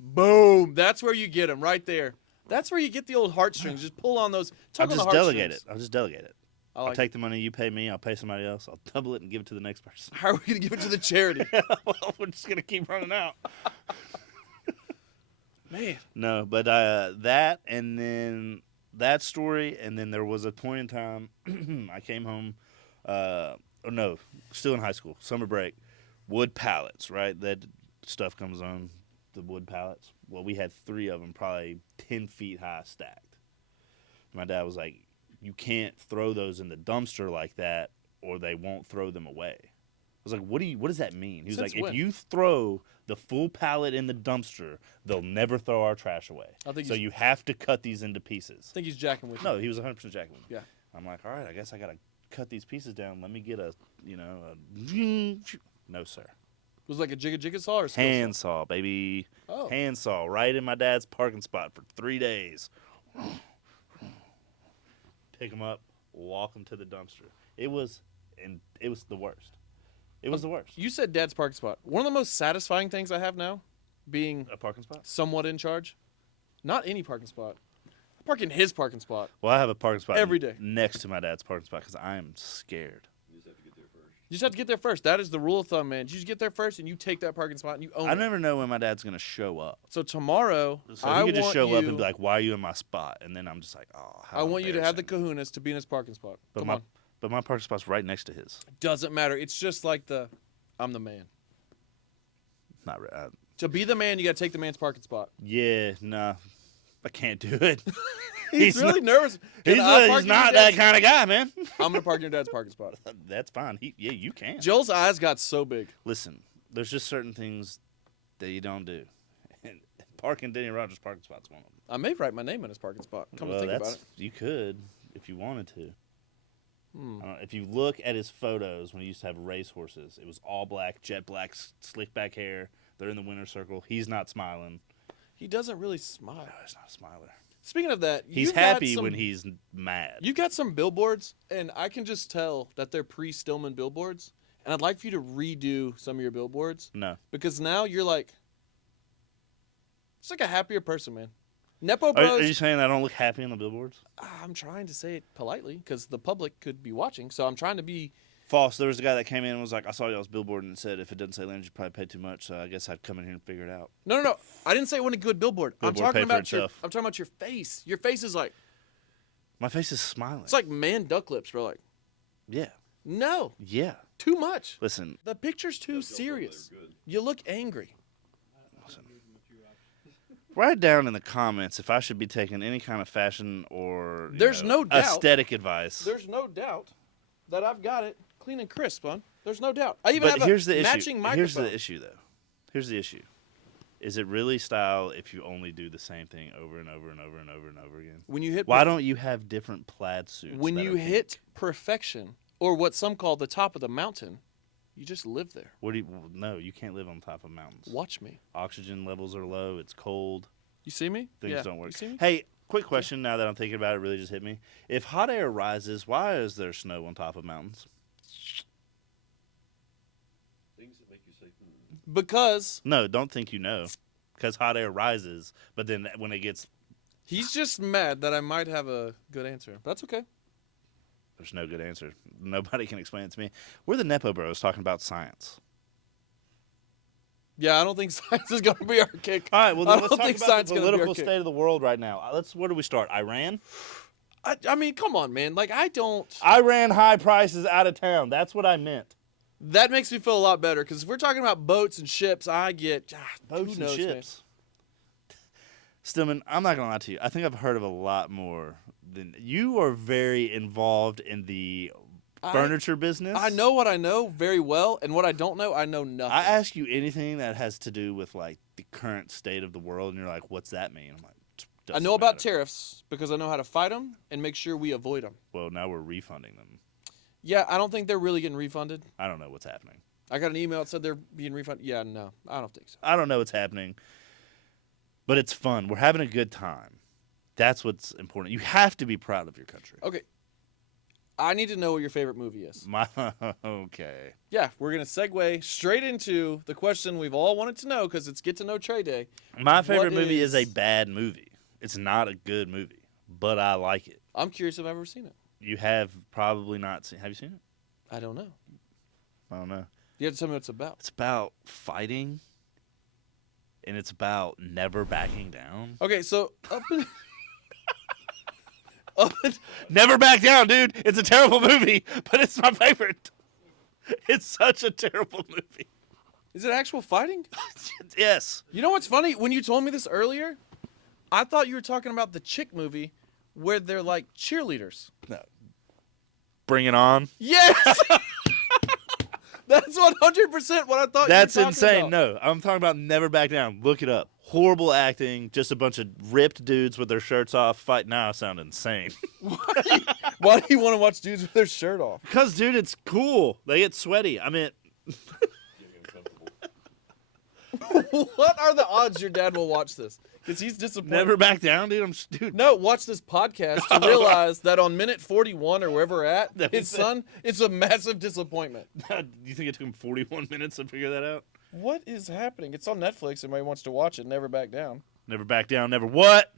Boom. That's where you get them right there. That's where you get the old heartstrings. Just pull on those. I'll Tug on the just delegate heartstrings. it. I'll just delegate it. I I'll like take the money you pay me. I'll pay somebody else. I'll double it and give it to the next person. How are we gonna give it to the charity? Well, we're just gonna keep running out. Man. No, but that and then that story, and then there was a point in time I came home. Still in high school, summer break. Wood pallets, right? That stuff comes on the wood pallets. Well, we had 3 of them, probably 10 feet high, stacked. My dad was like, "You can't throw those in the dumpster like that, or they won't throw them away." I was like, "What does that mean?" He was Since like, when? "If you throw the full pallet in the dumpster, they'll never throw our trash away. I think So he's- you have to cut these into pieces." I think he's jacking with you. No, he was 100% jacking with me. Yeah. I'm like, "All right, I guess I gotta cut these pieces down. Let me get a no, sir. It was like a jigga saw or a skill Hand saw, baby. Oh. Hand saw right in my dad's parking spot for 3 days. Pick them up, walk them to the dumpster. It was the worst. It was the worst. You said dad's parking spot. One of the most satisfying things I have now, being A parking spot? somewhat in charge, not any parking spot. I park in his parking spot. Well, I have a parking spot Every day. next to my dad's parking spot because I am scared. You just have to get there first. You just have to get there first. That is the rule of thumb, man. You just get there first and you take that parking spot and you own I it. never know when my dad's gonna show up. So tomorrow, So I he could just want show you, up and be like, "Why are you in my spot?" And then I'm just like, "Oh, how I want you to have the embarrassing." kahunas to be in his parking spot. But Come my on. but my parking spot's right next to his. Doesn't matter. It's just like I'm the man. Not right. To be the man, you got to take the man's parking spot. Yeah, nah, I can't do it. He's really nervous. He's, Can I park he's in your not dad's- that kind of guy, man. I'm gonna park in your dad's parking spot. That's fine. Yeah, you can. Joel's eyes got so big. Listen, there's just certain things that you don't do. And parking Denny Rogers' parking spot's one of them. I may write my name in his parking spot. Come to think about it. You could if you wanted to. Hmm. If you look at his photos when he used to have racehorses, it was all black, jet black, slick back hair. They're in the winner's circle. He's not smiling. He doesn't really smile. No, he's not a smiler. Speaking of that, He's you got happy some- when he's mad. You got some billboards, and I can just tell that they're pre-Stillman billboards. And I'd like for you to redo some of your billboards No. because now you're like, it's like a happier person, man. Nepo Are Bros. you saying I don't look happy on the billboards? I'm trying to say it politely because the public could be watching, so I'm trying to be. False. There was a guy that came in and was like, I saw y'all's billboard and said if it doesn't say Landers, you probably pay too much, so I guess I'd come in here and figure it out. No. I didn't say it wasn't a good billboard. I'm Billboard talking pay for about your. itself. I'm talking about your face. Your face is like My face is smiling. it's like man duck lips, bro. Like Yeah. no, Yeah. too much. Listen, The picture's too serious. You look angry. write down in the comments if I should be taking any kind of fashion or There's no doubt. aesthetic advice. There's no doubt that I've got it clean and crisp, on. There's no doubt. I even But have here's a the matching issue. microphone. Here's the issue, though. Here's the issue. Is it really style if you only do the same thing over and over and over and over and over again? When you hit Why don't you have different plaid suits? when that you are pink? hit perfection, or what some call the top of the mountain, you just live there. What do you? No, you can't live on top of mountains. Watch me. Oxygen levels are low. It's cold. You see me? Things Yeah. don't work. You see me? Hey, quick question. Now that I'm thinking about it, really just hit me. If hot air rises, why is there snow on top of mountains? Things that make you say, Because No, don't think you know. Because hot air rises, but then when it gets, he's just mad that I might have a good answer. That's okay. there's no good answer. Nobody can explain it to me. We're the Nepo Bros talking about science. Yeah, I don't think science is going to be our kick. All right, well, I then don't let's talk think about science the is gonna be our political kick. state of the world right now. Where do we start? Iran? I mean, come on, man. Like, I don't. Iran high prices out of town. That's what I meant. That makes me feel a lot better because if we're talking about boats and ships, I get Boats who knows, and ships. Stillman, I'm not gonna lie to you. I think I've heard of a lot more than you are. Very involved in the Man. furniture business. I know what I know very well, and what I don't know, I know nothing. I ask you anything that has to do with like the current state of the world, and you're like, "What's that mean?" I'm like, I "Doesn't know about matter." tariffs because I know how to fight them and make sure we avoid them. Well, now we're refunding them. Yeah, I don't think they're really getting refunded. I don't know what's happening. I got an email that said they're being refunded. Yeah, no, I don't think so. I don't know what's happening, but it's fun. We're having a good time. That's what's important. You have to be proud of your country. Okay, I need to know what your favorite movie is. Okay. Yeah, we're gonna segue straight into the question we've all wanted to know because it's Get to Know Trey Day. My favorite What movie is a is- bad movie. It's not a good movie, but I like it. I'm curious if I've ever seen it. You have probably not seen. Have you seen it? I don't know. I don't know. You have to tell me what it's about. It's about fighting, and it's about never backing down. Okay, so Never back down, dude. It's a terrible movie, but it's my favorite. It's such a terrible movie. is it actual fighting? Yes. You know what's funny? When you told me this earlier, I thought you were talking about the chick movie where they're like cheerleaders. No. Bring it on. Yes! That's 100% what I thought That's you were talking insane. about. No, I'm talking about Never Back Down. Look it up. Horrible acting. Just a bunch of ripped dudes with their shirts off. Fight now. Sound insane. Why do you want to watch dudes with their shirt off? Because, dude, it's cool. They get sweaty. I mean, getting uncomfortable. What are the odds your dad will watch this? Because he's disappointed. never back down, dude. Dude. No, watch this podcast to realize that on minute 41 or wherever we're at, That his was it. son, it's a massive disappointment. You think it took him 41 minutes to figure that out? What is happening? It's on Netflix. Anybody wants to watch it, never back down. Never back down. Never what?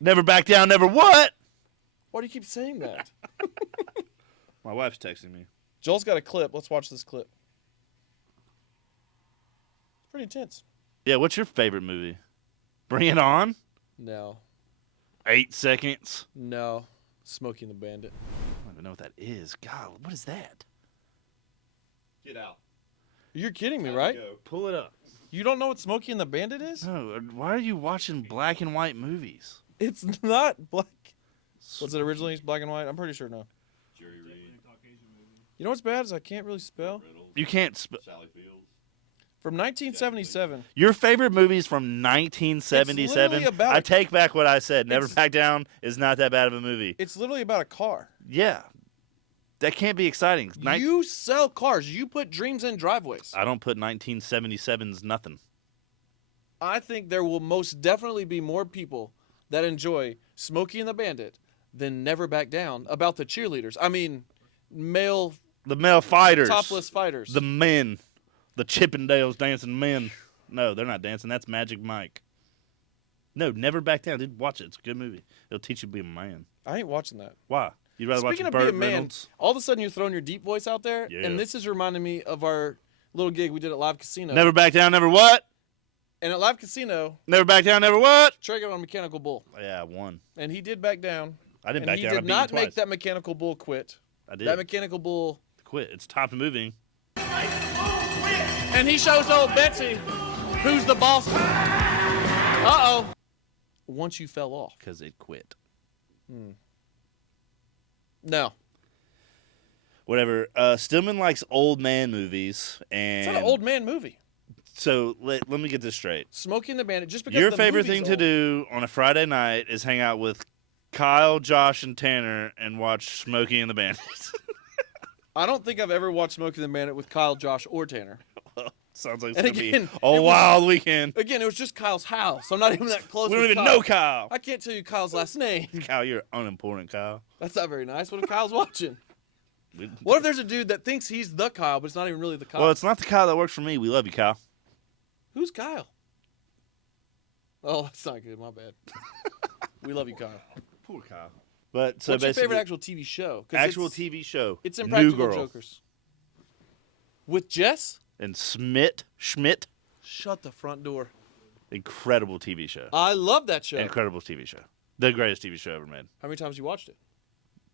Never back down. Never what? Why do you keep saying that? My wife's texting me. Joel's got a clip. Let's watch this clip. It's pretty intense. Yeah, what's your favorite movie? Bring It On? No. 8 seconds. No. Smokey and the Bandit. I don't even know what that is. God, what is that? Get out. You're kidding me, Time to right? go. Pull it up. You don't know what Smokey and the Bandit is? No, why are you watching black and white movies? It's not black. Was it originally black and white? I'm pretty sure no. Jerry Reed, You know what's bad is I can't really spell. Reynolds, You can't. Sally Fields. From 1977. Your favorite movie's from 1977. It's literally about I a- take back what I said. Never It's- Back Down is not that bad of a movie. It's literally about a car. Yeah, that can't be exciting. You sell cars. You put dreams in driveways. I don't put 1977's nothing. I think there will most definitely be more people that enjoy Smokey and the Bandit than Never Back Down about the cheerleaders. I mean, The male fighters. topless fighters. The men. The Chippendales dancing men. No, they're not dancing. That's Magic Mike. No, Never Back Down. Dude, watch it. It's a good movie. It'll teach you to be a man. I ain't watching that. Why? You'd rather Speaking watch of being Burt a man, Reynolds? all of a sudden you're throwing your deep voice out there, Yeah. and this is reminding me of our little gig we did at Live Casino. Never Back Down, never what? And at Live Casino, Never Back Down, never what? Trey got on a mechanical bull, Yeah, I won. and he did back down. I didn't And back he down. I did beat not you twice. make that mechanical bull quit. I did. That mechanical bull. Quit. It's top moving. And he shows old Betsy, who's the boss. Uh-oh. Once you fell off. Because it quit. No. Whatever. Stillman likes old man movies. And It's not an old man movie. So let me get this straight. Smokey and the Bandit, just because Your the favorite movie's thing to old. do on a Friday night is hang out with Kyle, Josh, and Tanner and watch Smokey and the Bandits. I don't think I've ever watched Smokey and the Bandit with Kyle, Josh, or Tanner. Sounds like it's And going to be again, a it was- wild weekend. Again, it was just Kyle's house. I'm not even that close We don't with even Kyle. know Kyle. I can't tell you Kyle's last name. Kyle, you're unimportant, Kyle. That's not very nice. What if Kyle's watching? We- What if there's a dude that thinks he's the Kyle, but it's not even really the Kyle? Well, it's not the Kyle that works for me. We love you, Kyle. Who's Kyle? Oh, that's not good. My bad. We love you, Kyle. Poor Kyle. But so What's your basically, favorite actual TV show? 'Cause actual it's, TV show. It's New Impractical Girl. Jokers. With Jess? And Schmidt. Shut the front door. Incredible TV show. I love that show. Incredible TV show. The greatest TV show ever made. How many times you watched it?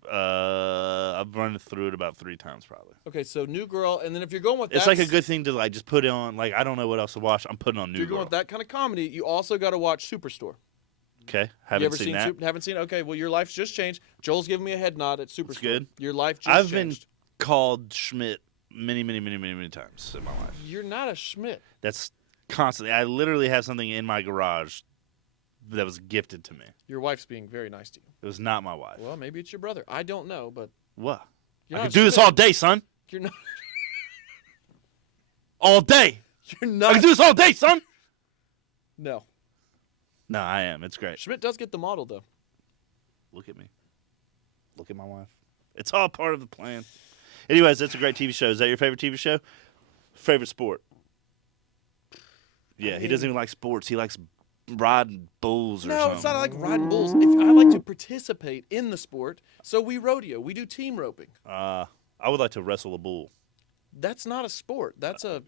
I've run through it about 3 times probably. Okay, so New Girl, and then if you're going with It's like a good thing to like just put it on. Like I don't know what else to watch. I'm putting on if New you're Girl. going with that kind of comedy, you also got to watch Superstore. Okay, You haven't ever seen that. Haven't seen it? Okay, well your life's just changed. Joel's giving me a head nod at Superstore. good. Your life just I've changed. been called Schmidt many times in my life. You're not a Schmidt. That's constantly. I literally have something in my garage that was gifted to me. Your wife's being very nice to you. It was not my wife. Well, maybe it's your brother. I don't know, but What? you're I not can do this Schmidt. all day, son. You're not. All day. You're I not. can do this all day, son. No. No, I am. It's great. Schmidt does get the model though. Look at me. Look at my wife. It's all part of the plan. Anyways, that's a great TV show. Is that your favorite TV show? Favorite sport? Yeah, he doesn't even like sports. He likes riding bulls or No, something. it's not like riding bulls. If I like to participate in the sport, so we rodeo. We do team roping. I would like to wrestle a bull. That's not a sport. That's a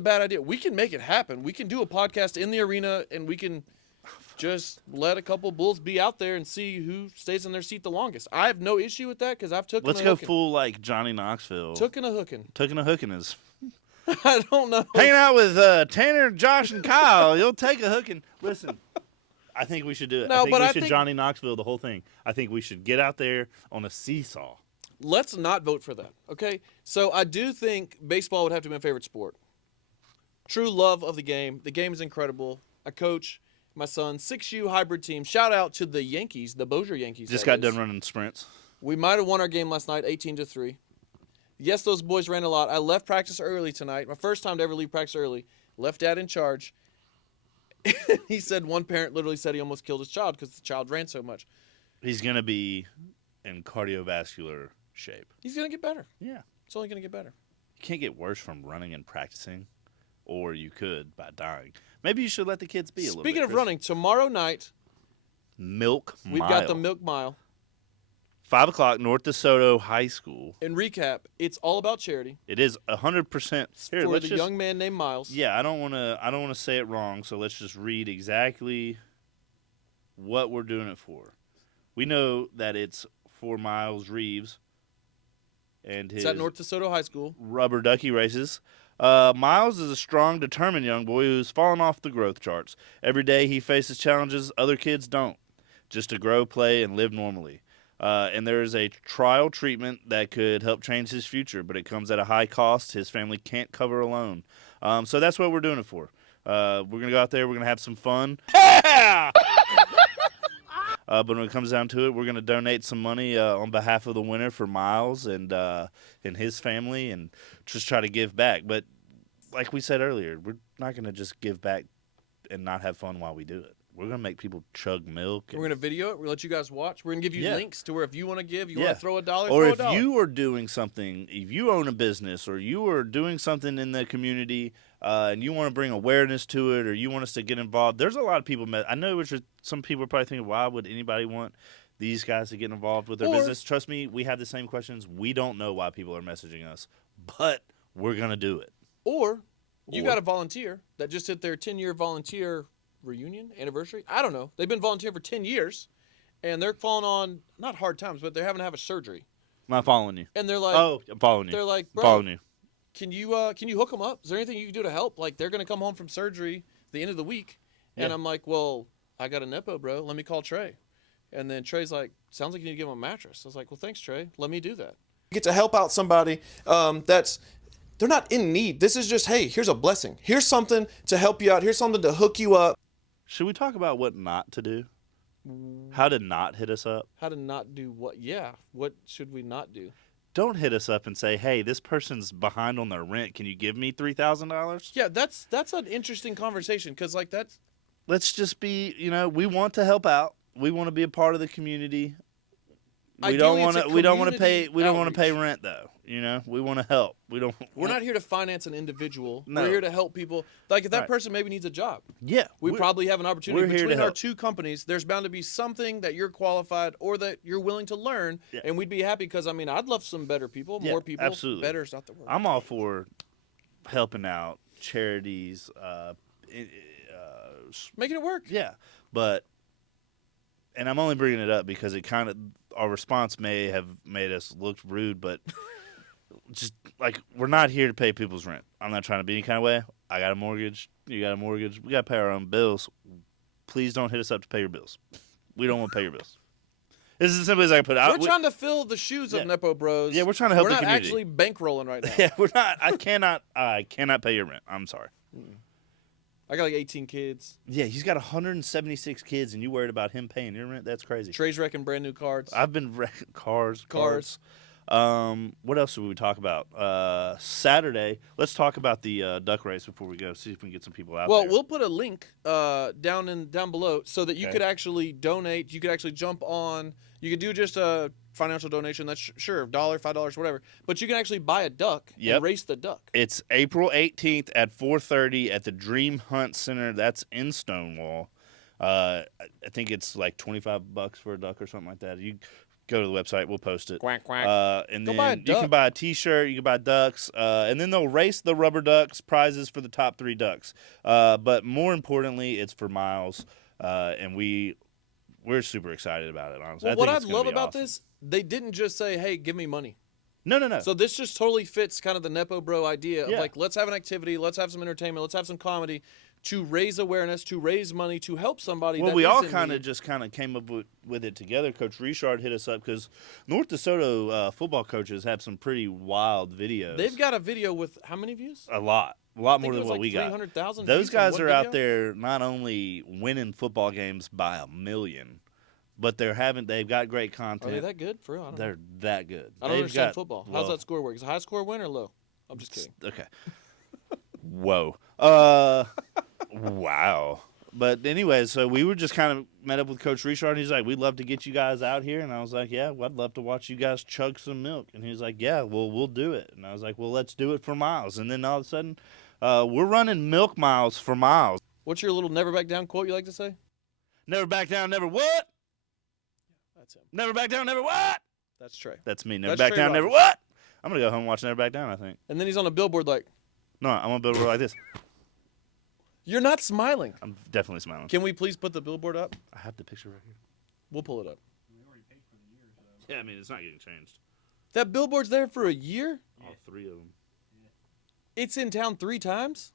bad idea. We can make it happen. We can do a podcast in the arena, and we can just let a couple bulls be out there and see who stays in their seat the longest. I have no issue with that because I've taken Let's a go hooking. full like Johnny Knoxville. Taking a hooking. Taking a hooking is I don't know. hanging out with Tanner, Josh, and Kyle. You'll take a hooking. Listen, I think we should do it. No, I think but we I should think- Johnny Knoxville the whole thing. I think we should get out there on a seesaw. Let's not vote for that, okay? So I do think baseball would have to be my favorite sport. True love of the game. The game is incredible. I coach my son's 6U hybrid team. Shout out to the Yankees, the Bossier Yankees. Just that got is. done running sprints. We might have won our game last night, 18-3. Yes, those boys ran a lot. I left practice early tonight. My first time to ever leave practice early. Left Dad in charge. He said one parent literally said he almost killed his child because the child ran so much. He's gonna be in cardiovascular shape. He's going to get better. Yeah. It's only going to get better. You can't get worse from running and practicing, or you could by dying. Maybe you should let the kids be a little bit. Speaking of Chris. running, tomorrow night, Milk Mile. we've got the Milk Mile. 5 o'clock, North DeSoto High School. In recap, it's all about charity. It is 100%. Here, for let's the just, young man named Miles. Yeah, I don't want to say it wrong, so let's just read exactly what we're doing it for. We know that it's for Miles Reeves and his It's at North DeSoto High School. rubber ducky races. Miles is a strong, determined young boy who's fallen off the growth charts. Every day he faces challenges other kids don't, just to grow, play, and live normally. And there is a trial treatment that could help change his future, but it comes at a high cost his family can't cover alone. So that's what we're doing it for. We're going to go out there. We're going to have some fun. But when it comes down to it, we're going to donate some money on behalf of the winner for Miles and his family and just try to give back. But like we said earlier, we're not going to just give back and not have fun while we do it. we're gonna make people chug milk. We're gonna video it. We're gonna let you guys watch. We're gonna give you Yeah. links to where if you want to give, you Yeah. want to throw a dollar, or throw a if dollar. you are doing something, if you own a business or you are doing something in the community and you want to bring awareness to it or you want us to get involved, there's a lot of people. I know some people are probably thinking, why would anybody want these guys to get involved with their Or- business? Trust me, we have the same questions. We don't know why people are messaging us, but we're going to do it. Or you Or- got a volunteer that just hit their 10-year volunteer reunion anniversary. I don't know. They've been volunteering for 10 years, and they're falling on not hard times, but they're having to have a surgery. I'm not following you. And they're like, I'm following you. they're like, I'm bro, following you. can you hook them up? Is there anything you can do to help? Like, they're gonna come home from surgery the end of the week, and Yeah. I'm like, well, I got a Nepo, bro. Let me call Trey. And then Trey's like, sounds like you need to give him a mattress. I was like, well, thanks, Trey. Let me do that. You get to help out somebody they're not in need. This is just, hey, here's a blessing. Here's something to help you out. Here's something to hook you up. Should we talk about what not to do? How to not hit us up? How to not do what? Yeah. What should we not do? Don't hit us up and say, hey, this person's behind on their rent. Can you give me $3,000? Yeah, that's an interesting conversation because, like, that's Let's just be, we want to help out. We want to be a part of the community. We don't Ideally, want it's to. a We don't want to pay. community We don't want to pay outreach. rent though. We want to help. We're not here to finance an individual. No. We're here to help people. Like, if that Right. person maybe needs a job, Yeah, we probably have an opportunity we're here to between our help. two companies. There's bound to be something that you're qualified or that you're willing to learn, Yeah. and we'd be happy because I'd love some better people, Yeah, more people. absolutely. Better is not the word. I'm all for helping out charities. Making it work. Yeah, but and I'm only bringing it up because it kind of our response may have made us look rude, but just like we're not here to pay people's rent. I'm not trying to be any kind of way. I got a mortgage. You got a mortgage. We got to pay our own bills. Please don't hit us up to pay your bills. We don't want to pay your bills. This is as simple as I can put it out. We're trying to fill the shoes Yeah. of Nepo Bros. Yeah, we're trying to help We're the not community. actually bankrolling right now. Yeah, we're not. I cannot pay your rent. I'm sorry. I got like 18 kids. Yeah, he's got 176 kids, and you worried about him paying your rent? That's crazy. Trey's wrecking brand new cards. I've been cars. Cars. What else would we talk about? Saturday. Let's talk about the duck race before we go. See if we can get some people out Well, there. we'll put a link down below so that you Okay. could actually donate. You could actually jump on. You could do just a financial donation. That's sure, $1, $5, whatever. But you can actually buy a duck Yep. and race the duck. It's April 18th at 4:30 at the Dream Hunt Center. That's in Stonewall. I think it's like $25 for a duck or something like that. You go to the website. We'll post it. Quack quack. And Go then buy a you can duck. buy a T-shirt. You can buy ducks. And then they'll race the rubber ducks. Prizes for the top 3 ducks. But more importantly, it's for miles. And we're super excited about it. Honestly, Well, I what think I it's gonna love be about awesome. this, they didn't just say, "Hey, give me money." No. So this just totally fits kind of the Nepo Bro idea of Yeah. like, let's have an activity, let's have some entertainment, let's have some comedy to raise awareness, to raise money, to help somebody. Well, that we is all in kind need. of just came up with it together. Coach Richard hit us up because North DeSoto football coaches have some pretty wild videos. They've got a video with how many views? a lot I more think it than was what like we got. 300,000 Those views on guys one are video? out there not only winning football games by a million, but they've got great Are content. they that good? For real? I don't know. They're that good. I don't They've understand got- football. well, How's that score work? Is a high score win or low? I'm just kidding. Okay. Whoa. Wow. But anyway, so we were just kind of met up with Coach Richard. And he's like, "We'd love to get you guys out here." And I was like, "Yeah, well, I'd love to watch you guys chug some milk." And he's like, "Yeah, well, we'll do it." And I was like, "Well, let's do it for miles." And then all of a sudden, we're running milk miles for miles. What's your little never back down quote you like to say? Never back down, never what? That's him. Never back down, never what? That's Trey. That's me. Never That's back Trey down, never Rogers. what? I'm gonna go home and watch Never Back Down. I think. And then he's on a billboard like, No, I'm gonna build a like this. you're not smiling. I'm definitely smiling. Can we please put the billboard up? I have the picture right here. We'll pull it up. Yeah, I mean it's not getting changed. That billboard's there for a year? All 3 of them. It's in town 3 times?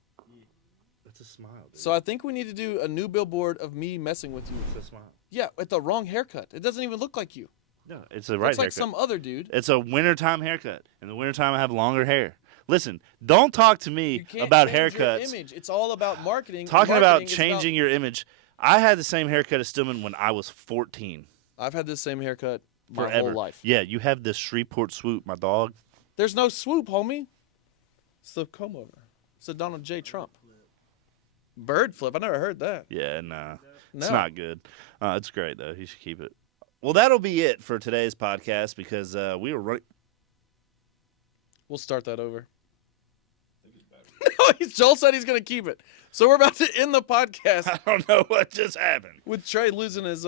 That's a smile, dude. So I think we need to do a new billboard of me messing with you. It's a smile. Yeah, with the wrong haircut. It doesn't even look like you. No, it's the right Looks like haircut. some other dude. It's a wintertime haircut. In the wintertime, I have longer hair. Listen, don't talk to You me can't about change your haircuts. image. It's all about marketing. Talking about Marketing is changing your image. I had the same haircut as Stillman when I was 14. I've had this same haircut my Forever. whole life. Yeah, you have this Shreveport swoop, my dog. There's no swoop, homie. It's the comb over. It's a Donald J. Trump. Bird flip. I never heard that. Yeah, nah. It's No. not good. It's great though. You should keep it. Well, that'll be it for today's podcast because we were running. We'll start that over. I think it's better. No, Joel said he's going to keep it. So we're about to end the podcast I don't know what just happened. with Trey losing his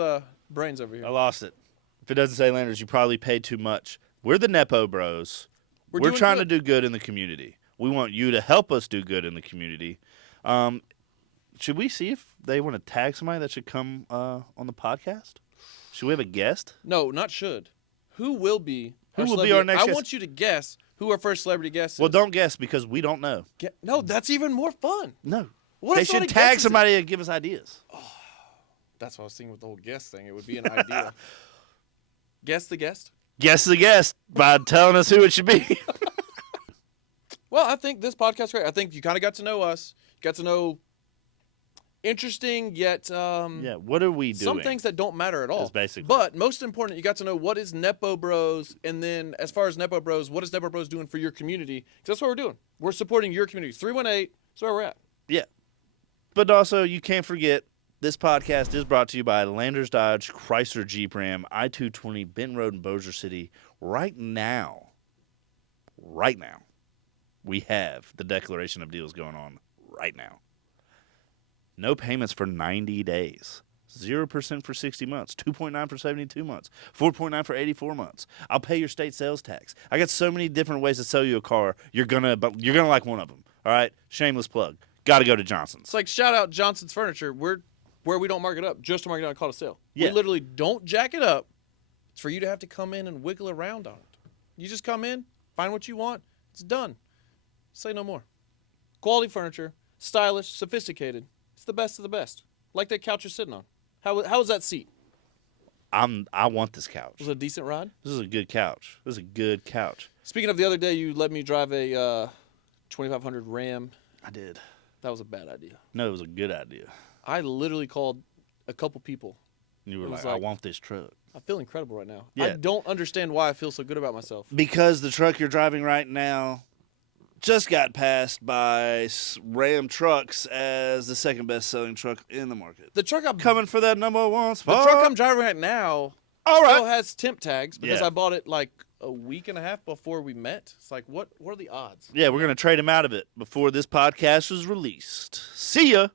brains over here. I lost it. If it doesn't say Landers, you probably paid too much. We're the Nepo Bros. We're doing trying good. to do good in the community. We want you to help us do good in the community. Should we see if they want to tag somebody that should come on the podcast? Should we have a guest? No, not should. Who will be Who will be celebrity- our next I guest? want you to guess who our first celebrity guest is. Well, don't guess because we don't know. No, that's even more fun. No. What They if somebody should tag guesses it? somebody and give us ideas. That's what I was thinking with the whole guest thing. It would be an idea. Guess the guest? Guess the guest by telling us who it should be. Well, I think this podcast is great. I think you kind of got to know us. You got to know interesting yet Yeah, what are we doing? some things that don't matter at all. That's basically- But most important, you got to know what is Nepo Bros, and then as far as Nepo Bros, what is Nepo Bros doing for your community? Because that's what we're doing. We're supporting your community. 318, that's where we're at. Yeah. But also, you can't forget, this podcast is brought to you by Landers Dodge, Chrysler Jeep Ram, I-220, Benton Road in Bossier City. Right now, we have the declaration of deals going on right now. No payments for 90 days. 0% for 60 months, 2.9 for 72 months, 4.9 for 84 months. I'll pay your state sales tax. I got so many different ways to sell you a car. You're gonna like one of them. All right, shameless plug. Got to go to Johnson's. It's like shout out Johnson's Furniture. We're where we don't mark it up, just to mark it down and call it a sale. Yeah. We literally don't jack it up. It's for you to have to come in and wiggle around on it. You just come in, find what you want, it's done. Say no more. Quality furniture, stylish, sophisticated. It's the best of the best. Like that couch you're sitting on. How was that seat? I want this couch. Was it a decent ride? This is a good couch. This is a good couch. Speaking of the other day, you let me drive a 2500 Ram. I did. That was a bad idea. No, it was a good idea. I literally called a couple people. You were It like, was I like- want this truck. I feel incredible right now. Yeah. I don't understand why I feel so good about myself. Because the truck you're driving right now just got passed by Ram Trucks as the second best selling truck in the market. The truck I'm Coming for that number one The spot. truck I'm driving right now All still right. has temp tags because Yeah. I bought it like a week and a half before we met. It's like, what are the odds? Yeah, we're going to trade him out of it before this podcast was released. See ya.